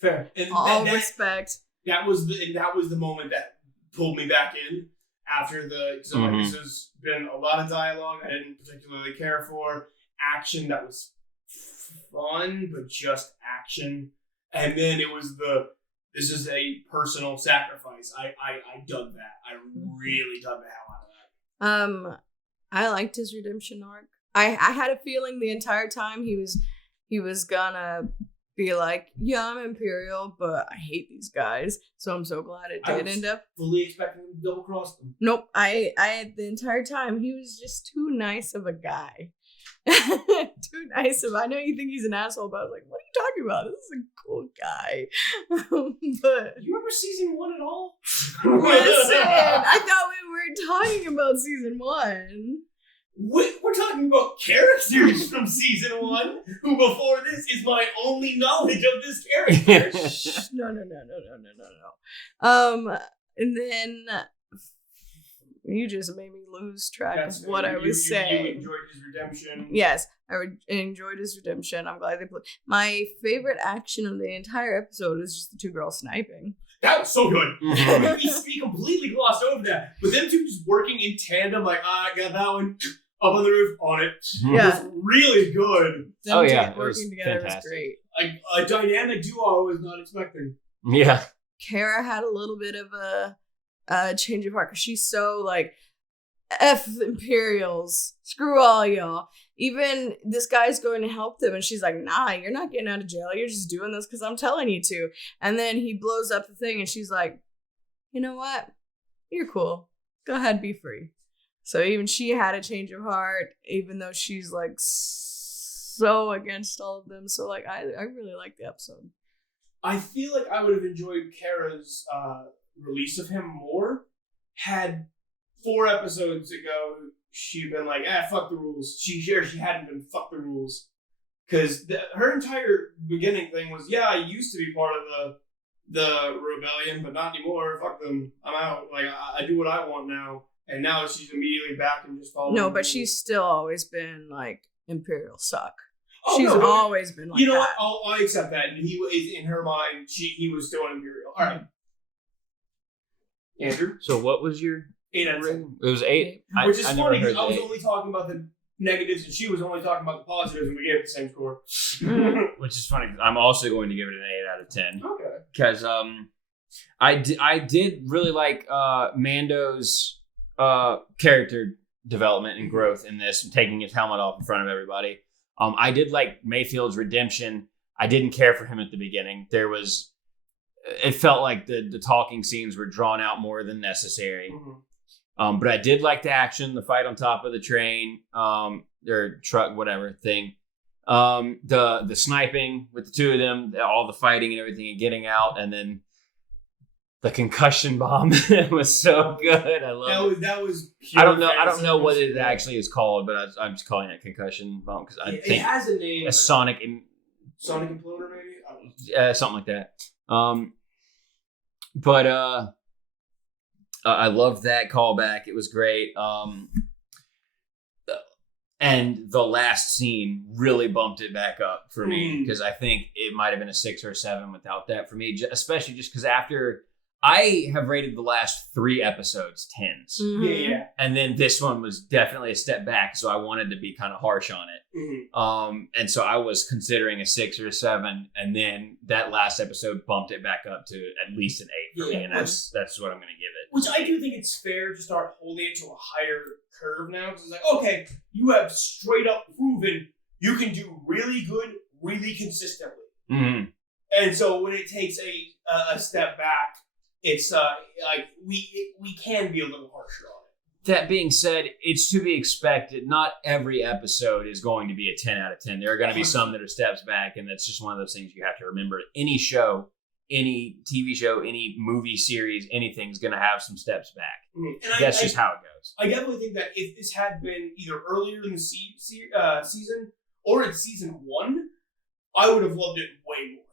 Fair. And All respect. that was the moment that pulled me back in after so like, this has been a lot of dialogue I didn't particularly care for, action that was fun but just action, and then it was this is a personal sacrifice. I dug that. I really dug the hell out of that. I liked his redemption arc. I had a feeling the entire time he was gonna be like, yeah, I'm Imperial, but I hate these guys. So I'm so glad it did end up. Fully expecting him to double cross them. Nope. I the entire time he was just too nice of a guy. Too nice of him. I know you think he's an asshole, but I was like, what are you talking about? This is a cool guy. But You remember season 1 at all? listen, I thought we were talking about season 1. We're talking about characters from season 1, who before this is my only knowledge of this character. No. And then you just made me lose track of what I was saying. You enjoyed his redemption. Yes, enjoyed his redemption. I'm glad they put. My favorite action of the entire episode is just the 2 girls sniping. That was so good. Mhm. He completely glossed over that. But them two just working in tandem, like, I got that one up on the roof, on it. Yeah. It was really good. Them Oh, two yeah, it was working together fantastic. was great. A dynamic duo I was not expecting. Yeah. Kara had a little bit of a change of heart because she's so like, F the Imperials, screw all y'all. Even this guy's going to help them, and she's like, nah, you're not getting out of jail. You're just doing this because I'm telling you to. And then he blows up the thing, and she's like, you know what? You're cool. Go ahead, be free. So even she had a change of heart, even though she's like so against all of them. So like, I really like the episode. I feel like I would have enjoyed Kara's release of him more had 4 episodes ago she'd been like, fuck the rules. She hadn't been fuck the rules. Because her entire beginning thing was, I used to be part of the rebellion, but not anymore. Fuck them. I'm out. Like, I do what I want now. And now she's immediately back and just following. No, the but rules. she's still always been like, Imperial suck. Oh, She's no, but always been like you know that. what? I accept that. And he was, in her mind, he was still an Imperial. All right. Andrew? So what was your 8 out of 10. It was 8. Which is I never funny heard because I was the 8. only talking about the negatives and she was only talking about the positives, and we gave it the same score. Which is funny. I'm also going to give it an 8 out of 10 Okay. because I did really like Mando's character development and growth in this, taking his helmet off in front of everybody. I did like Mayfield's redemption. I didn't care for him at the beginning. It felt like the talking scenes were drawn out more than necessary. Mm-hmm. But I did like the action, the fight on top of the train, or truck, whatever thing. The sniping with the 2 of them, all the fighting and everything, and getting out, and then the concussion bomb was so good. I love it. That was. I don't know what it actually is called, but I'm just calling it concussion bomb because I It think has a name. a Sonic Sonic Imploder, maybe. I don't know. something like that. But I loved that callback. It was great. And the last scene really bumped it back up for me because I think it might have been a 6 or a 7 without that for me, especially just because after I have rated the last 3 episodes 10s. Mhm. Yeah. And then this one was definitely a step back, so I wanted to be kind of harsh on it. Mm-hmm. And so I was considering a 6 or a 7, and then that last episode bumped it back up to at least an 8 for me, and that's what I'm going to give it. Which I do think it's fair to start holding it to a higher curve now. Because it's like, okay, you have straight up proven you can do really good, really consistently. Mm-hmm. And so when it takes a step back, it's like we can be a little harsher on it. That being said, it's to be expected. Not every episode is going to be a 10 out of 10. There are going to be some that are steps back, and that's just one of those things you have to remember. Any show, any TV show, any movie series, anything's going to have some steps back. And That's just how it goes. I definitely think that if this had been either earlier in the season or in season 1, I would have loved it way more.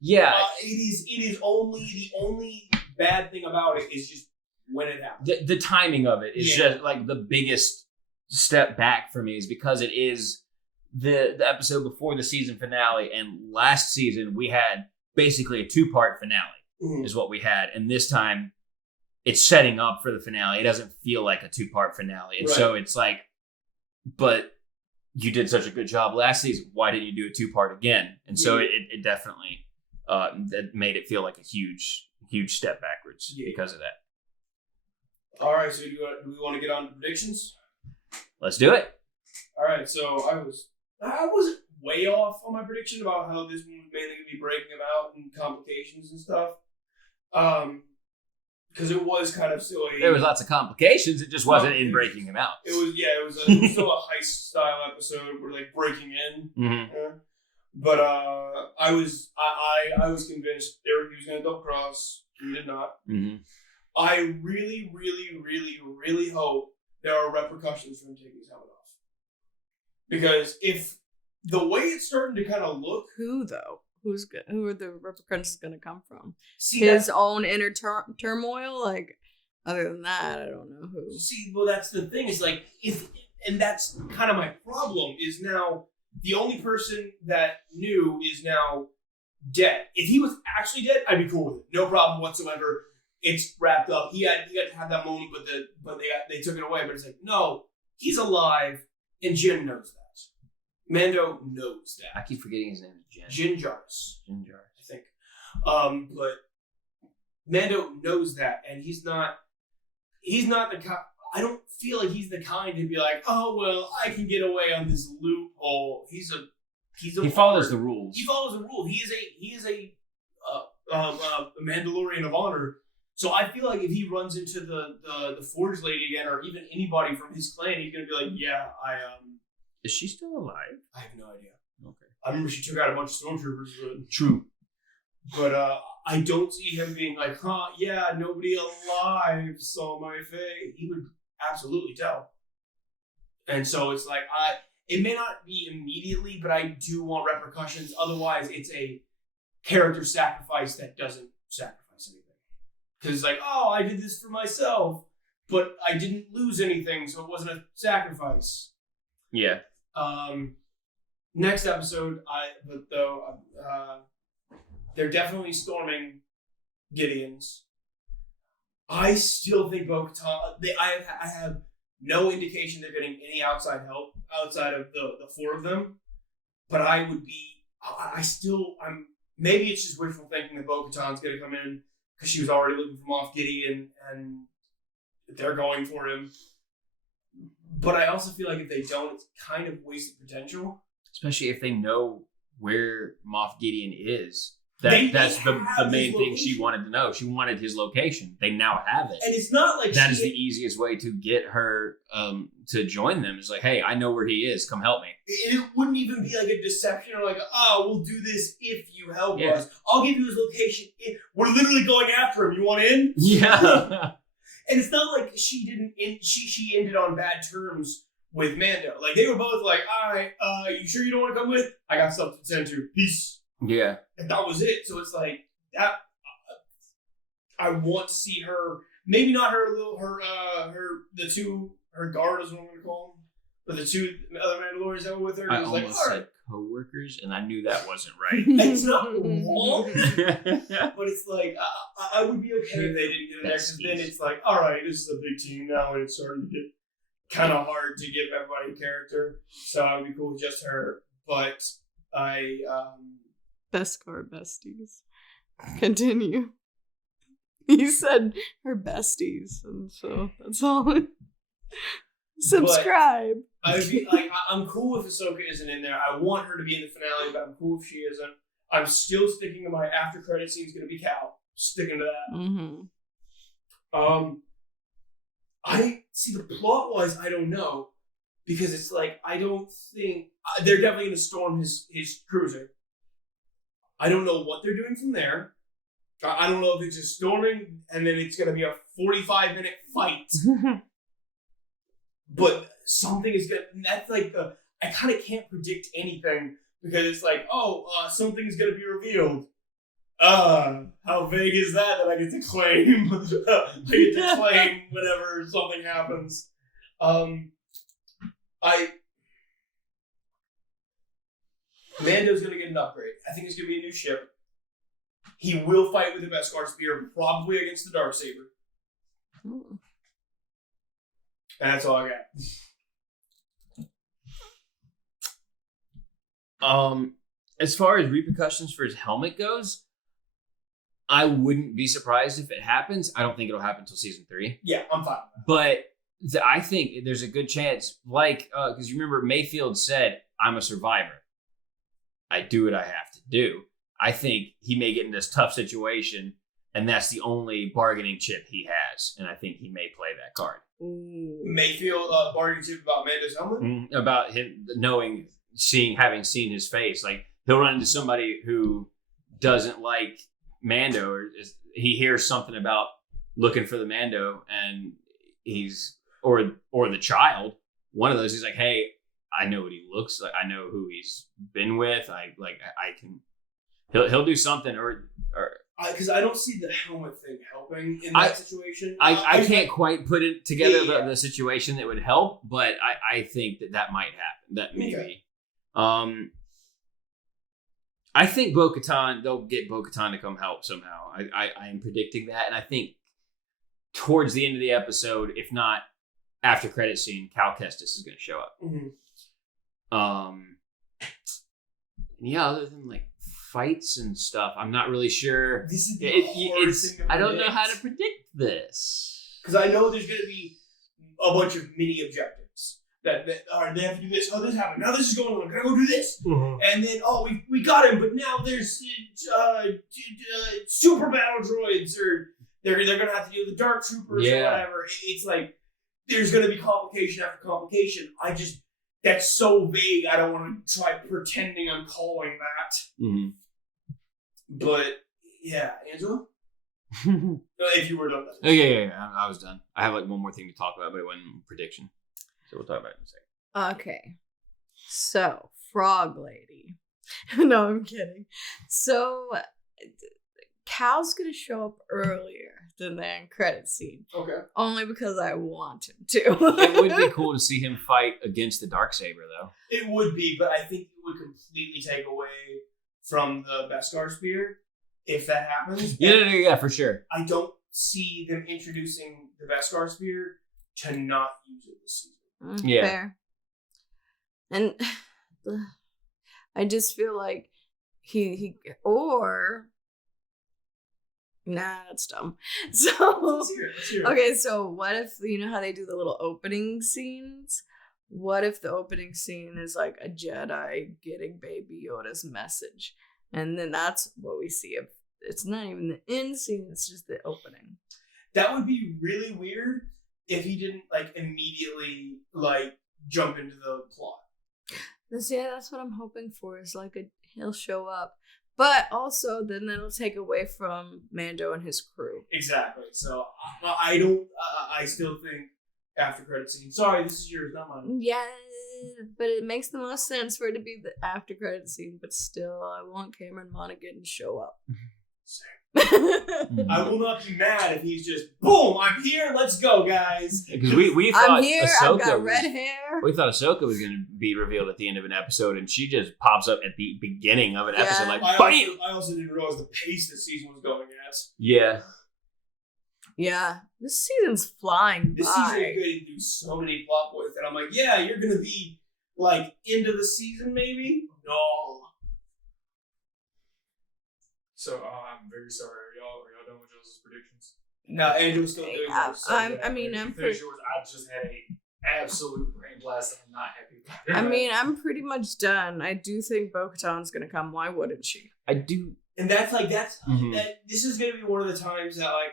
Yeah. It is only the only bad thing about it is just when it happens. The timing of it is Yeah. just like the biggest step back for me is because it is the episode before the season finale, and last season we had basically a 2-part finale is what we had, and this time it's setting up for the finale. It doesn't feel like a 2-part finale, and so it's like, but you did such a good job last season, why didn't you do a 2-part again? And so it definitely that made it feel like a huge step backwards because of that. All right, so do we want to get on to predictions? Let's do it. All right, so I wasn't way off on my prediction about how this one was mainly going to be breaking them out and complications and stuff. Because it was kind of silly. There was lots of complications. It just wasn't in breaking him out. It was still a heist style episode like breaking in. Mm-hmm. Yeah. But I was convinced he was going to double cross. He did not. Mm-hmm. I really, really, really, really hope there are repercussions for him taking his helmet off. Because if the way it's starting to kind of look, Who though? Who are the repercussions going to come from? see His own inner turmoil. Like, other than that, I don't know who. See, well, that's the thing. Is like and that's kind of my problem. Is now the only person that knew is now dead. If he was actually dead, I'd be cool with it. No problem whatsoever. It's wrapped up. He got to have that moment, but they took it away. But it's like, no, he's alive, and Jin knows that. Mando knows that. I keep forgetting his name is Jin. Jin Jarvis, Jin Jarvis. I think. But Mando knows that, and he's not the kind. I don't feel like he's the kind to be like, oh well, I can get away on this loophole. He follows the rules. He follows the rule. He is a Mandalorian of honor. So I feel like if he runs into the Forge Lady again, or even anybody from his clan, he's gonna be like, yeah, Is she still alive? I have no idea. Okay. I remember she took out a bunch of stormtroopers. True. But I don't see him being like, yeah, nobody alive saw my face. He would absolutely tell. And so it's like, it may not be immediately, but I do want repercussions. Otherwise, it's a character sacrifice that doesn't sacrifice anything. Because it's like, oh, I did this for myself, but I didn't lose anything, so it wasn't a sacrifice. Yeah. Next episode, they're definitely storming Gideon's. I still think Bo-Katan. I have no indication they're getting any outside help outside of the four of them. But I would be. I'm. Maybe it's just wishful thinking that Bo-Katan's going to come in because she was already looking for Moff Gideon and they're going for him. But I also feel like if they don't, it's kind of wasted potential. Especially if they know where Moff Gideon is. have That's the main his thing location. she wanted to know. She wanted his location. They now have it. And it's not like that is the easiest way to get her to join them. It's like, hey, I know where he is. Come help me. It wouldn't even be like a deception or like, oh, we'll do this if you help Yeah. us. I'll give you his location. We're literally going after him. You want in? Yeah. And it's not like she didn't. She ended on bad terms with Mando. Like they were both like, all right, you sure you don't want to come with? I got stuff to send to. Peace. Yeah. And that was it. So it's like that. I want to see her. Maybe not her guard is what I'm going to call them, but the two other Mandalorians that were with her. I was almost like, all right. said co-workers, and I knew that wasn't right. It's not wrong, but it's like I would be okay if they didn't get in there because then it's like, all right, this is a big team now, and it's starting to get kind of hard to give everybody a character. So I would be cool with just her, but I Beskar besties. Continue. You said her besties, and so that's all. Subscribe. I would be like, I'm cool if Ahsoka isn't in there. I want her to be in the finale, but I'm cool if she isn't. I'm still sticking to my after credit scene is going to be Cal. Sticking to that. Mm-hmm. I see the plot wise. I don't know because it's like I don't think they're definitely going to storm his cruiser. I don't know what they're doing from there. I don't know if it's just storming and then it's going to be a 45-minute fight. But something is going to... That's like I kind of can't predict anything because it's like, something's going to be revealed. How vague is that I get to claim? I get to claim whenever something happens. Mando's going to get an upgrade. I think it's going to be a new ship. He will fight with the Beskar Spear, probably against the Darksaber. Ooh. And that's all I got. As far as repercussions for his helmet goes, I wouldn't be surprised if it happens. I don't think it'll happen until season 3. Yeah, I'm fine. But I think there's a good chance, like, because you remember Mayfield said, I'm a survivor. I do what I have to do. I think he may get in this tough situation, and that's the only bargaining chip he has. And I think he may play that card. Ooh. Mayfield bargaining chip about Mando's helmet? About him knowing having seen his face. Like he'll run into somebody who doesn't like Mando, or he hears something about looking for the Mando, and he's or the child. One of those, he's like, hey, I know what he looks like. I know who he's been with. I can. He'll do something or. Because I don't see the helmet thing helping in that situation. I can't quite put it together the situation that would help, but I think that might happen. That maybe. Okay. I think Bo-Katan, they'll get Bo-Katan to come help somehow. I am predicting that, and I think towards the end of the episode, if not after credit scene, Cal Kestis is going to show up. Mm-hmm. Yeah, other than like fights and stuff, I'm not really sure. This is the hardest thing to predict. I don't know how to predict this. Because I know there's going to be a bunch of mini objectives that they have to do this. Oh, this happened. Now this is going on. Gotta go do this. Mm-hmm. And then, we got him, but now there's super battle droids, or they're going to have to deal with the Dark Troopers or whatever. It's like there's going to be complication after complication. That's so vague. I don't want to try pretending I'm calling that. Mm-hmm. But yeah, Angela? If you were done. Oh, yeah. I was done. I have like one more thing to talk about, but it wasn't a prediction. So we'll talk about it in a second. Okay. So, Frog Lady. No, I'm kidding. So, Cal's going to show up earlier than the end credit scene. Okay. Only because I want him to. It would be cool to see him fight against the Darksaber, though. It would be, but I think it would completely take away from the Beskar Spear if that happens. Yeah, for sure. I don't see them introducing the Beskar Spear to not use it this season. Yeah. Fair. And I just feel like nah, that's dumb. So let's hear it. Okay, so what if, you know how they do the little opening scenes? What if the opening scene is like a Jedi getting Baby Yoda's message? And then that's what we see. If it's not even the end scene, it's just the opening. That would be really weird if he didn't like immediately like jump into the plot. Yeah, that's what I'm hoping for, is like he'll show up. But also, then that'll take away from Mando and his crew. Exactly. So I don't. I still think after credit scene. Sorry, this is yours, not mine. Yeah, but it makes the most sense for it to be the after credit scene. But still, I want Cameron Monaghan to show up. I will not be mad if he's just boom. I'm here. Let's go, guys. Because we thought I'm here. Ahsoka I've got red hair. We thought Ahsoka was going to be revealed at the end of an episode, and she just pops up at the beginning of an episode. Like, I also didn't realize the pace this season was going at. Yeah. Yeah, this season's flying This season is getting through so many plot points that I'm like, yeah, you're going to be like into the season, maybe. No. So I'm very sorry. Are y'all done with y'all's predictions? No, Andrew's still doing this. I'm pretty. I just had an absolute brain blast and I'm not happy about it. I mean, I'm pretty much done. I do think Bo-Katan's gonna come. Why wouldn't she? I do. And that's this is gonna be one of the times that like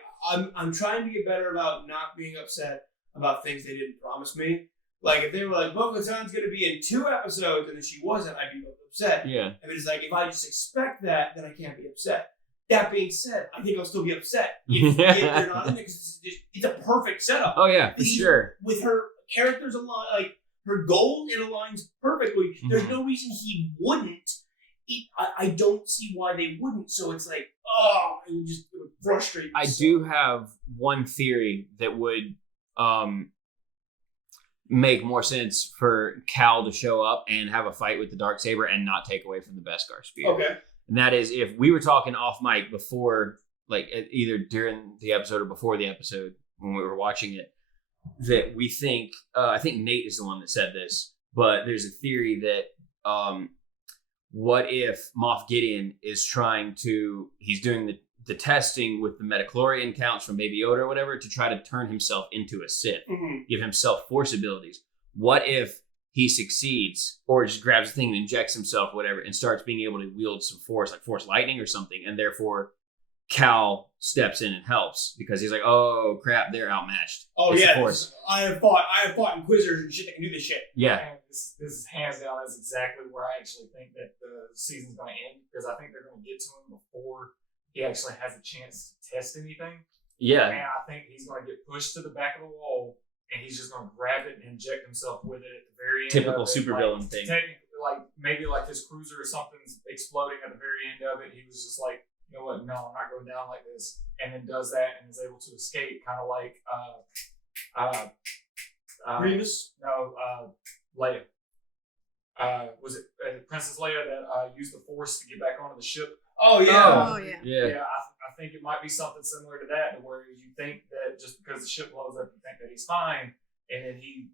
I'm trying to get better about not being upset about things they didn't promise me. Like if they were like Bo-Katan's gonna be in 2 episodes and then she wasn't, I'd be upset. Yeah. I mean, it's like if I just expect that, then I can't be upset. That being said, I think I'll still be upset if they're not in it, because it's a perfect setup. Oh yeah, for sure. With her characters aligned, like her goal, it aligns perfectly. Mm-hmm. There's no reason he wouldn't. I don't see why they wouldn't. So it's like, it would frustrate me. I do have one theory that would make more sense for Cal to show up and have a fight with the Darksaber and not take away from the Beskar Spear. Okay. And that is, if we were talking off mic before, like either during the episode or before the episode when we were watching it, that we think, I think Nate is the one that said this, but there's a theory that what if Moff Gideon is he's doing the testing with the metachlorian counts from Baby Yoda or whatever to try to turn himself into a Sith, give himself force abilities. What if he succeeds or just grabs a thing and injects himself, whatever, and starts being able to wield some force, like force lightning or something, and therefore Cal steps in and helps because he's like, oh crap, they're outmatched. Oh yeah, I have fought Inquisitors and shit that can do this shit. Yeah, this is hands down. That's exactly where I actually think that the season's going to end, because I think they're going to get to him before he actually has a chance to test anything. Yeah. And I think he's going to get pushed to the back of the wall, and he's just going to grab it and inject himself with it at the very end. Typical of it. supervillain thing. Technically, like maybe like his cruiser or something's exploding at the very end of it. He was just like, you know what? No, I'm not going down like this. And then does that and is able to escape, kind of like Grievous? No, Leia. Was it Princess Leia that used the Force to get back onto the ship? Oh yeah. Oh yeah. Yeah. I think it might be something similar to that, where you think that just because the ship blows up, you think that he's fine, and then he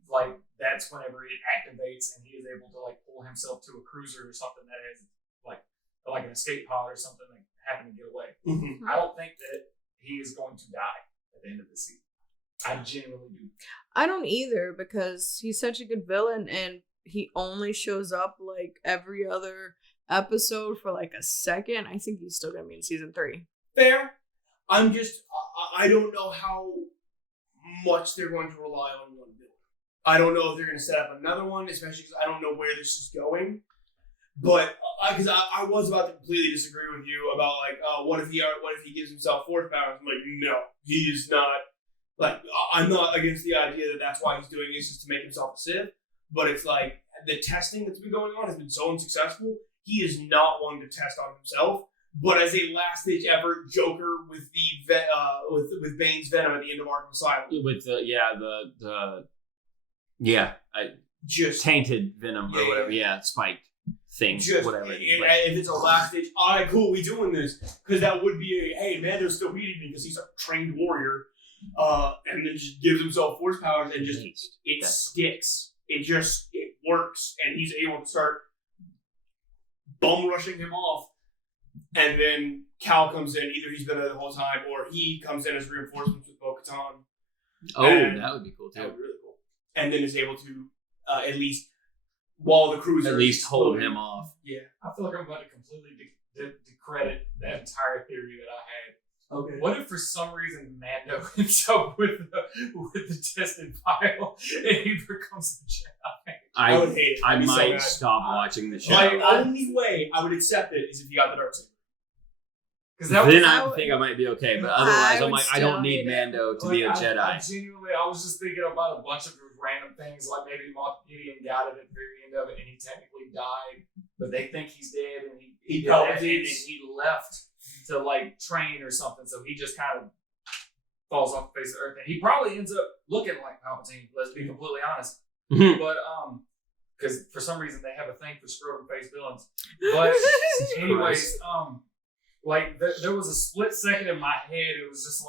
that's whenever it activates, and he is able to pull himself to a cruiser or something that has like an escape pod or something that happened to get away. Mhm. I don't think that he is going to die at the end of the season. I genuinely do. I don't either, because he's such a good villain and he only shows up every other episode for a second. I think he's still gonna be in season 3. Fair. I'm just, I don't know how much they're going to rely on one villain. I don't know if they're going to set up another one, especially because I don't know where this is going. But because I was about to completely disagree with you about what if he gives himself force powers? I'm like, no, he is not. I'm not against the idea that that's why he's doing this, is to make himself a Sith. But it's the testing that's been going on has been so unsuccessful. He is not one to test on himself. But as a last ditch effort, Joker with the with Bane's venom at the end of Arkham Asylum. With Just tainted venom or whatever. Yeah, spiked things. Just whatever. if it's a last ditch, all right, cool, we doing this, because that would be hey, Mando's still beating me because he's a trained warrior, and then just gives himself force powers and just it sticks. It works, and he's able to start bum rushing him off. And then Cal comes in. Either he's been there the whole time, or he comes in as reinforcements with Bo-Katan. That would be cool too. That would be really cool. And then is able to at least, while the cruiser at least hold him off. Yeah. I feel like I'm about to completely discredit that entire theory that I had. Okay. What if for some reason Mando ends up with the tested file and he becomes a Jedi? I would hate it. I I'd be so might mad. stop watching the show. The only way I would accept it is if you got the darksaber. Because Then I think I might be okay, but otherwise I'm would I don't still need hate it. Mando to be a Jedi. I genuinely, I was just thinking about a bunch of random things, like maybe Moff Gideon got it at the very end of it and he technically died, but they think he's dead and he did that, and then he left to train or something, so he just kind of falls off the face of the earth, and he probably ends up looking like Palpatine, let's be completely honest. But because for some reason they have a thing for scrotum face villains. But anyways, there was a split second in my head, it was just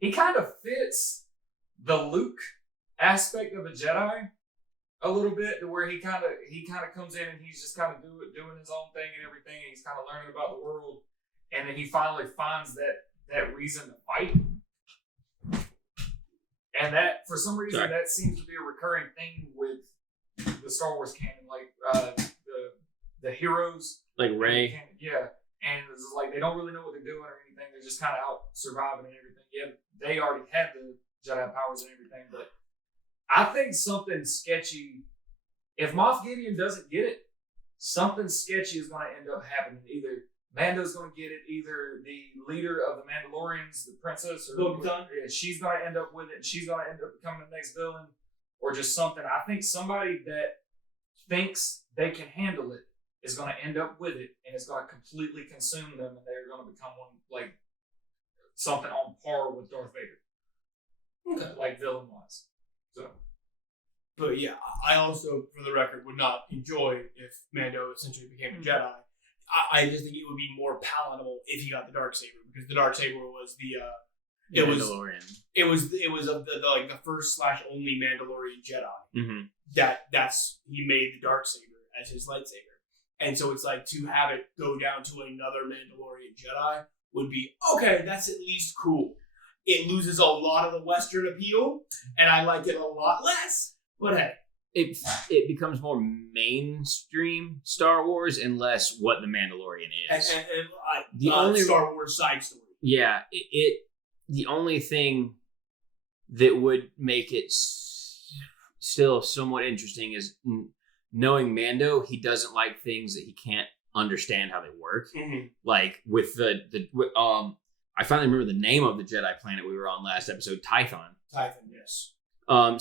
he kind of fits the Luke aspect of a Jedi a little bit, to where he kind of comes in and he's just kind of doing his own thing and everything, and he's kind of learning about the world, and then he finally finds that reason to fight. And that, for some reason, that seems to be a recurring thing with the Star Wars canon, the heroes, like Rey. Yeah, and it's they don't really know what they're doing or anything. They're just kind of out surviving and everything. Yeah, they already had the Jedi powers and everything, but I think something sketchy. If Moff Gideon doesn't get it, something sketchy is going to end up happening. Either Mando's going to get it, either the leader of the Mandalorians, the princess, or she's going to end up with it, and she's going to end up becoming the next villain, or just something. I think somebody that thinks they can handle it is going to end up with it, and it's going to completely consume them, and they're going to become something on par with Darth Vader, villain wise. So. But yeah, I also, for the record, would not enjoy if Mando essentially became a Jedi. I just think it would be more palatable if he got the darksaber, because the darksaber was Mandalorian. It was of the first / only Mandalorian Jedi. Mm-hmm. That's he made the darksaber as his lightsaber, and so it's to have it go down to another Mandalorian Jedi would be okay. That's at least cool. It loses a lot of the Western appeal, and I like it a lot less. But hey, it becomes more mainstream Star Wars and less what the Mandalorian is. And the only Star Wars side story. Yeah, the only thing that would make it still somewhat interesting is knowing Mando, he doesn't like things that he can't understand how they work. Mm-hmm. Like with I finally remember the name of the Jedi planet we were on last episode, Tython. Typhon, yes.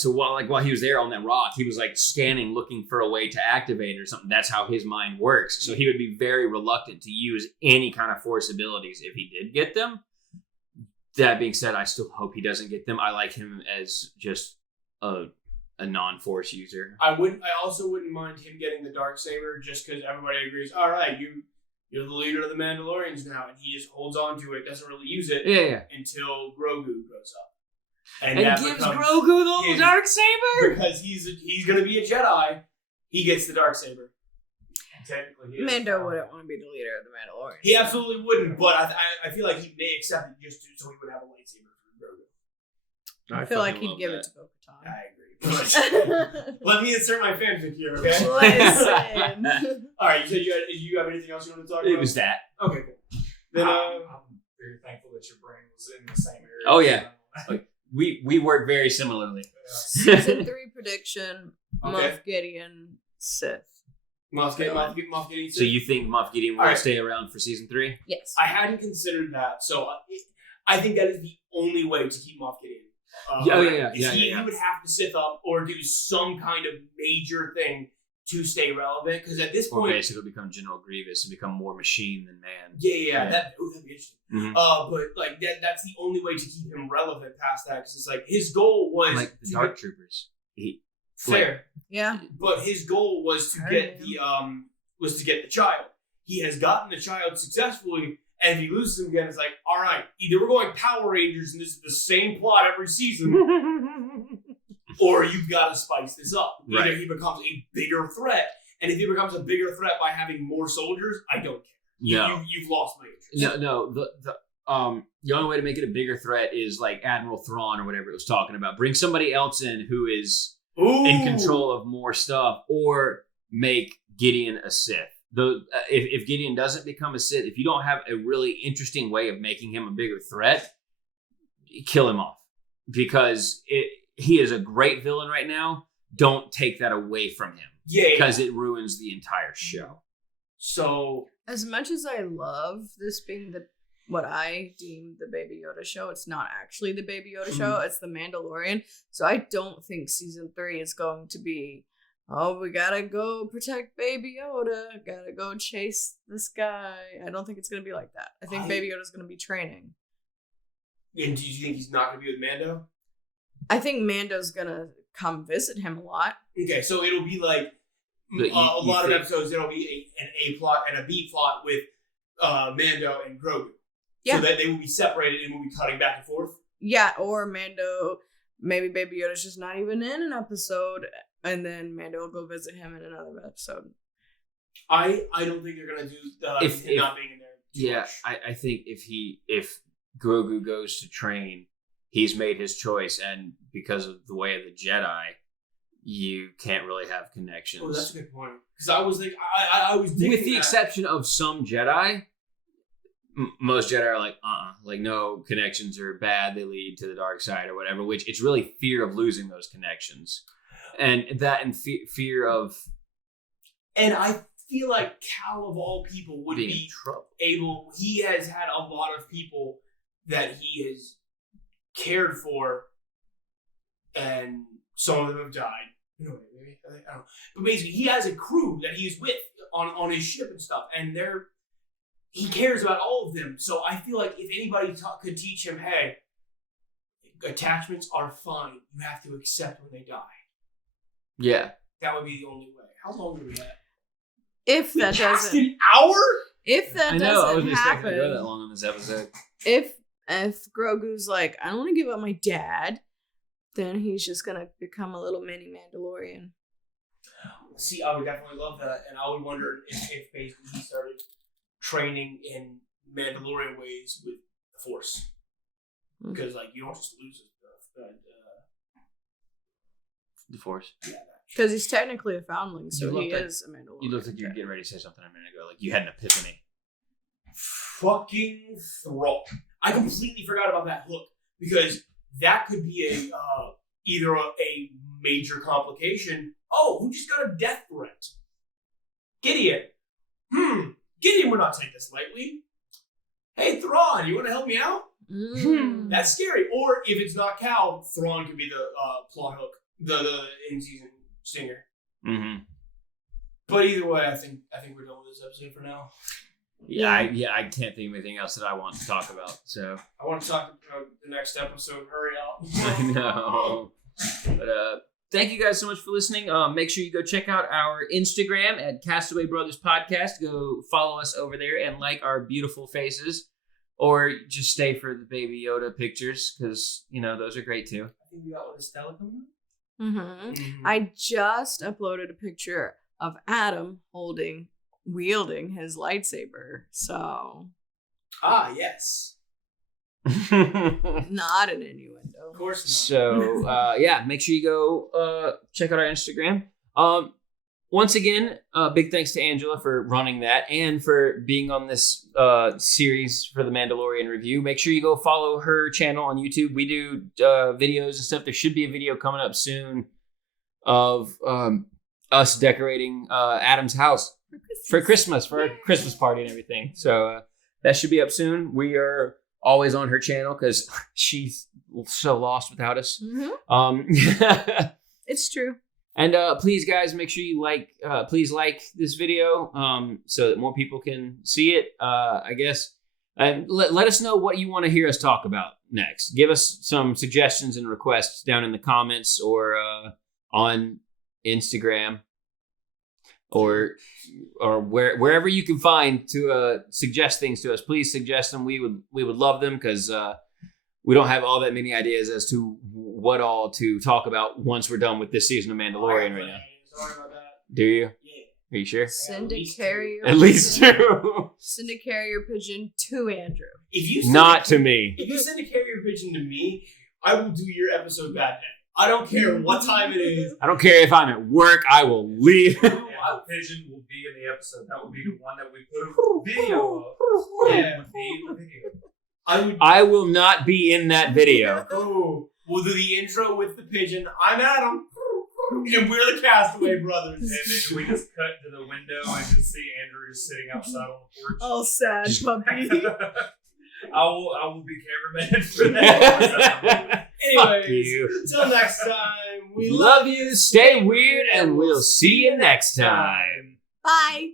So while he was there on that rock, he was like scanning, looking for a way to activate it or something. That's how his mind works. So he would be very reluctant to use any kind of Force abilities if he did get them. That being said, I still hope he doesn't get them. I like him as just a non-Force user. I also wouldn't mind him getting the Darksaber just because everybody agrees. All right, you're the leader of the Mandalorians now, and he just holds on to it, doesn't really use it until Grogu goes up. And gives Grogu the little Darksaber? Because he's going to be a Jedi. He gets the Darksaber. Technically, he Mando wouldn't want to be the leader of the Mandalorian. He absolutely wouldn't, but I feel like he may accept it just so he would have a lightsaber for Grogu. I feel like he'd give it to Bo-Katan. I agree. But let me insert my fanfic here, okay? Listen. All right, you said you have anything else you want to talk about? It was that. Okay, cool. Then, I'm very thankful that your brain was in the same area. Oh, yeah. We work very similarly. Season 3 prediction: Okay. Moff Gideon Sith. Moff Gideon. So you think Moff Gideon will All right. stay around for season 3? Yes. I hadn't considered that, so I think that is the only way to keep Moff Gideon. He would have to Sith up or do some kind of major thing to stay relevant, because at this Or point, basically become General Grievous and become more machine than man. yeah. That'd be interesting. Mhm. But like that's the only way to keep him relevant past that, because it's like his goal was Like the to Dark get- Troopers. fair, Yeah. but his goal was to get the child. He has gotten the child successfully, and if he loses him again, it's like, all right, either we're going Power Rangers and this is the same plot every season, or you've got to spice this up. Right. Either he becomes a bigger threat, and if he becomes a bigger threat by having more soldiers, I don't care. No. You've lost my interest. No. The only way to make it a bigger threat is like Admiral Thrawn or whatever it was talking about. Bring somebody else in who is Ooh. in control of more stuff, or make Gideon a Sith. If Gideon doesn't become a Sith, if you don't have a really interesting way of making him a bigger threat, kill him off, because he is a great villain right now. Don't take that away from him, because it ruins the entire show. So As much as I love this being what I deem the Baby Yoda show, it's not actually the Baby Yoda show. It's the Mandalorian. So I don't think season 3 is going to be, oh, we gotta go protect Baby Yoda, gotta go chase this guy. I don't think it's gonna be like that. I think Baby Yoda's gonna be training. And do you think he's not going to be with Mando? I think Mando's gonna come visit him a lot. Okay, so it'll be like But a lot of episodes. There'll be an A plot and a B plot with Mando and Grogu. Yeah. So that they will be separated and we'll be cutting back and forth. Yeah, or Mando, maybe Baby Yoda's just not even in an episode, and then Mando will go visit him in another episode. I don't think they're gonna do him not being in there. Too much. I think if Grogu goes to train, he's made his choice, and because of the way of the Jedi, you can't really have connections. Oh, that's a good point. Because I was thinking, I was thinking with the that. exception of some Jedi. Most Jedi are like, like no, connections are bad. They lead to the dark side or whatever. Which it's really fear of losing those connections, and fear of. And I feel like Cal of all people would being in be trouble. able. He has had a lot of people that he has cared for, and some of them have died. No, maybe I don't know. But basically, he has a crew that he's with on his ship and stuff, and he cares about all of them. So I feel like if anybody could teach him, hey, attachments are fine. You have to accept when they die. Yeah. That would be the only way. How long do we have? If that Past doesn't, an hour? if that I know. I doesn't wasn't expecting to go that happen, long on this episode. if Grogu's like, I don't want to give up my dad, then he's just gonna become a little mini Mandalorian. See, I would definitely love that, and I would wonder if basically he started training in Mandalorian ways with the Force, because like you don't just lose it stuff. But The Force. yeah, Because he's technically a foundling, so You he looked like- is a Mandalorian. You looked like you were getting ready to say something a minute ago. Like you had an epiphany. fucking Thrall. I completely forgot about that hook, because that could be a either a major complication. Oh, who just got a death threat? Gideon. Gideon would not take this lightly. Hey, Thrawn, you want to help me out? That's scary. Or if it's not Cal, Thrawn could be the plot hook, the in-season stinger. Mm-hmm. But either way, I think we're done with this episode for now. I can't think of anything else that I want to talk about. So I want to talk about the next episode. Hurry up. I know. But thank you guys so much for listening. Make sure you go check out our Instagram at Castaway Brothers Podcast. Go follow us over there and like our beautiful faces. Or just stay for the Baby Yoda pictures, because, those are great too. I think we got one of Stella coming Mm-hmm. I just uploaded a picture of Adam wielding his lightsaber. So. Ah, yes. Not an innuendo. Of course not. So, make sure you go check out our Instagram. Once again, big thanks to Angela for running that and for being on this series for the Mandalorian review. Make sure you go follow her channel on YouTube. We do videos and stuff. There should be a video coming up soon of us decorating Adam's house for Christmas, for our Christmas party and everything. So that should be up soon. We are always on her channel because she's so lost without us. Mm-hmm. It's true. And please, guys, make sure you please like this video so that more people can see it, I guess. And let us know what you want to hear us talk about next. Give us some suggestions and requests down in the comments or on Instagram or wherever you can find to suggest things to us. Please suggest them. We would love them because we don't have all that many ideas as to what all to talk about once we're done with this season of Mandalorian right now. Sorry about that. Do you? Yeah. Are you sure? Send a carrier. At least two. Send a carrier pigeon to Andrew. If you send Not to me. If you send a carrier pigeon to me, I will do your episode that day. I don't care what time it is. I don't care if I'm at work. I will leave. And the pigeon will be in the episode. That would be the one that we put a video of. Yeah. Would be in the video. I will not be in that video. Oh, we'll do the intro with the pigeon. I'm Adam, and we're the Castaway Brothers. And then we just cut to the window and just see Andrew just sitting outside on the porch. Oh, sad puppy. I will be cameraman for that. Anyways, until next time, We love you. Stay weird, and we'll see you next time. Bye.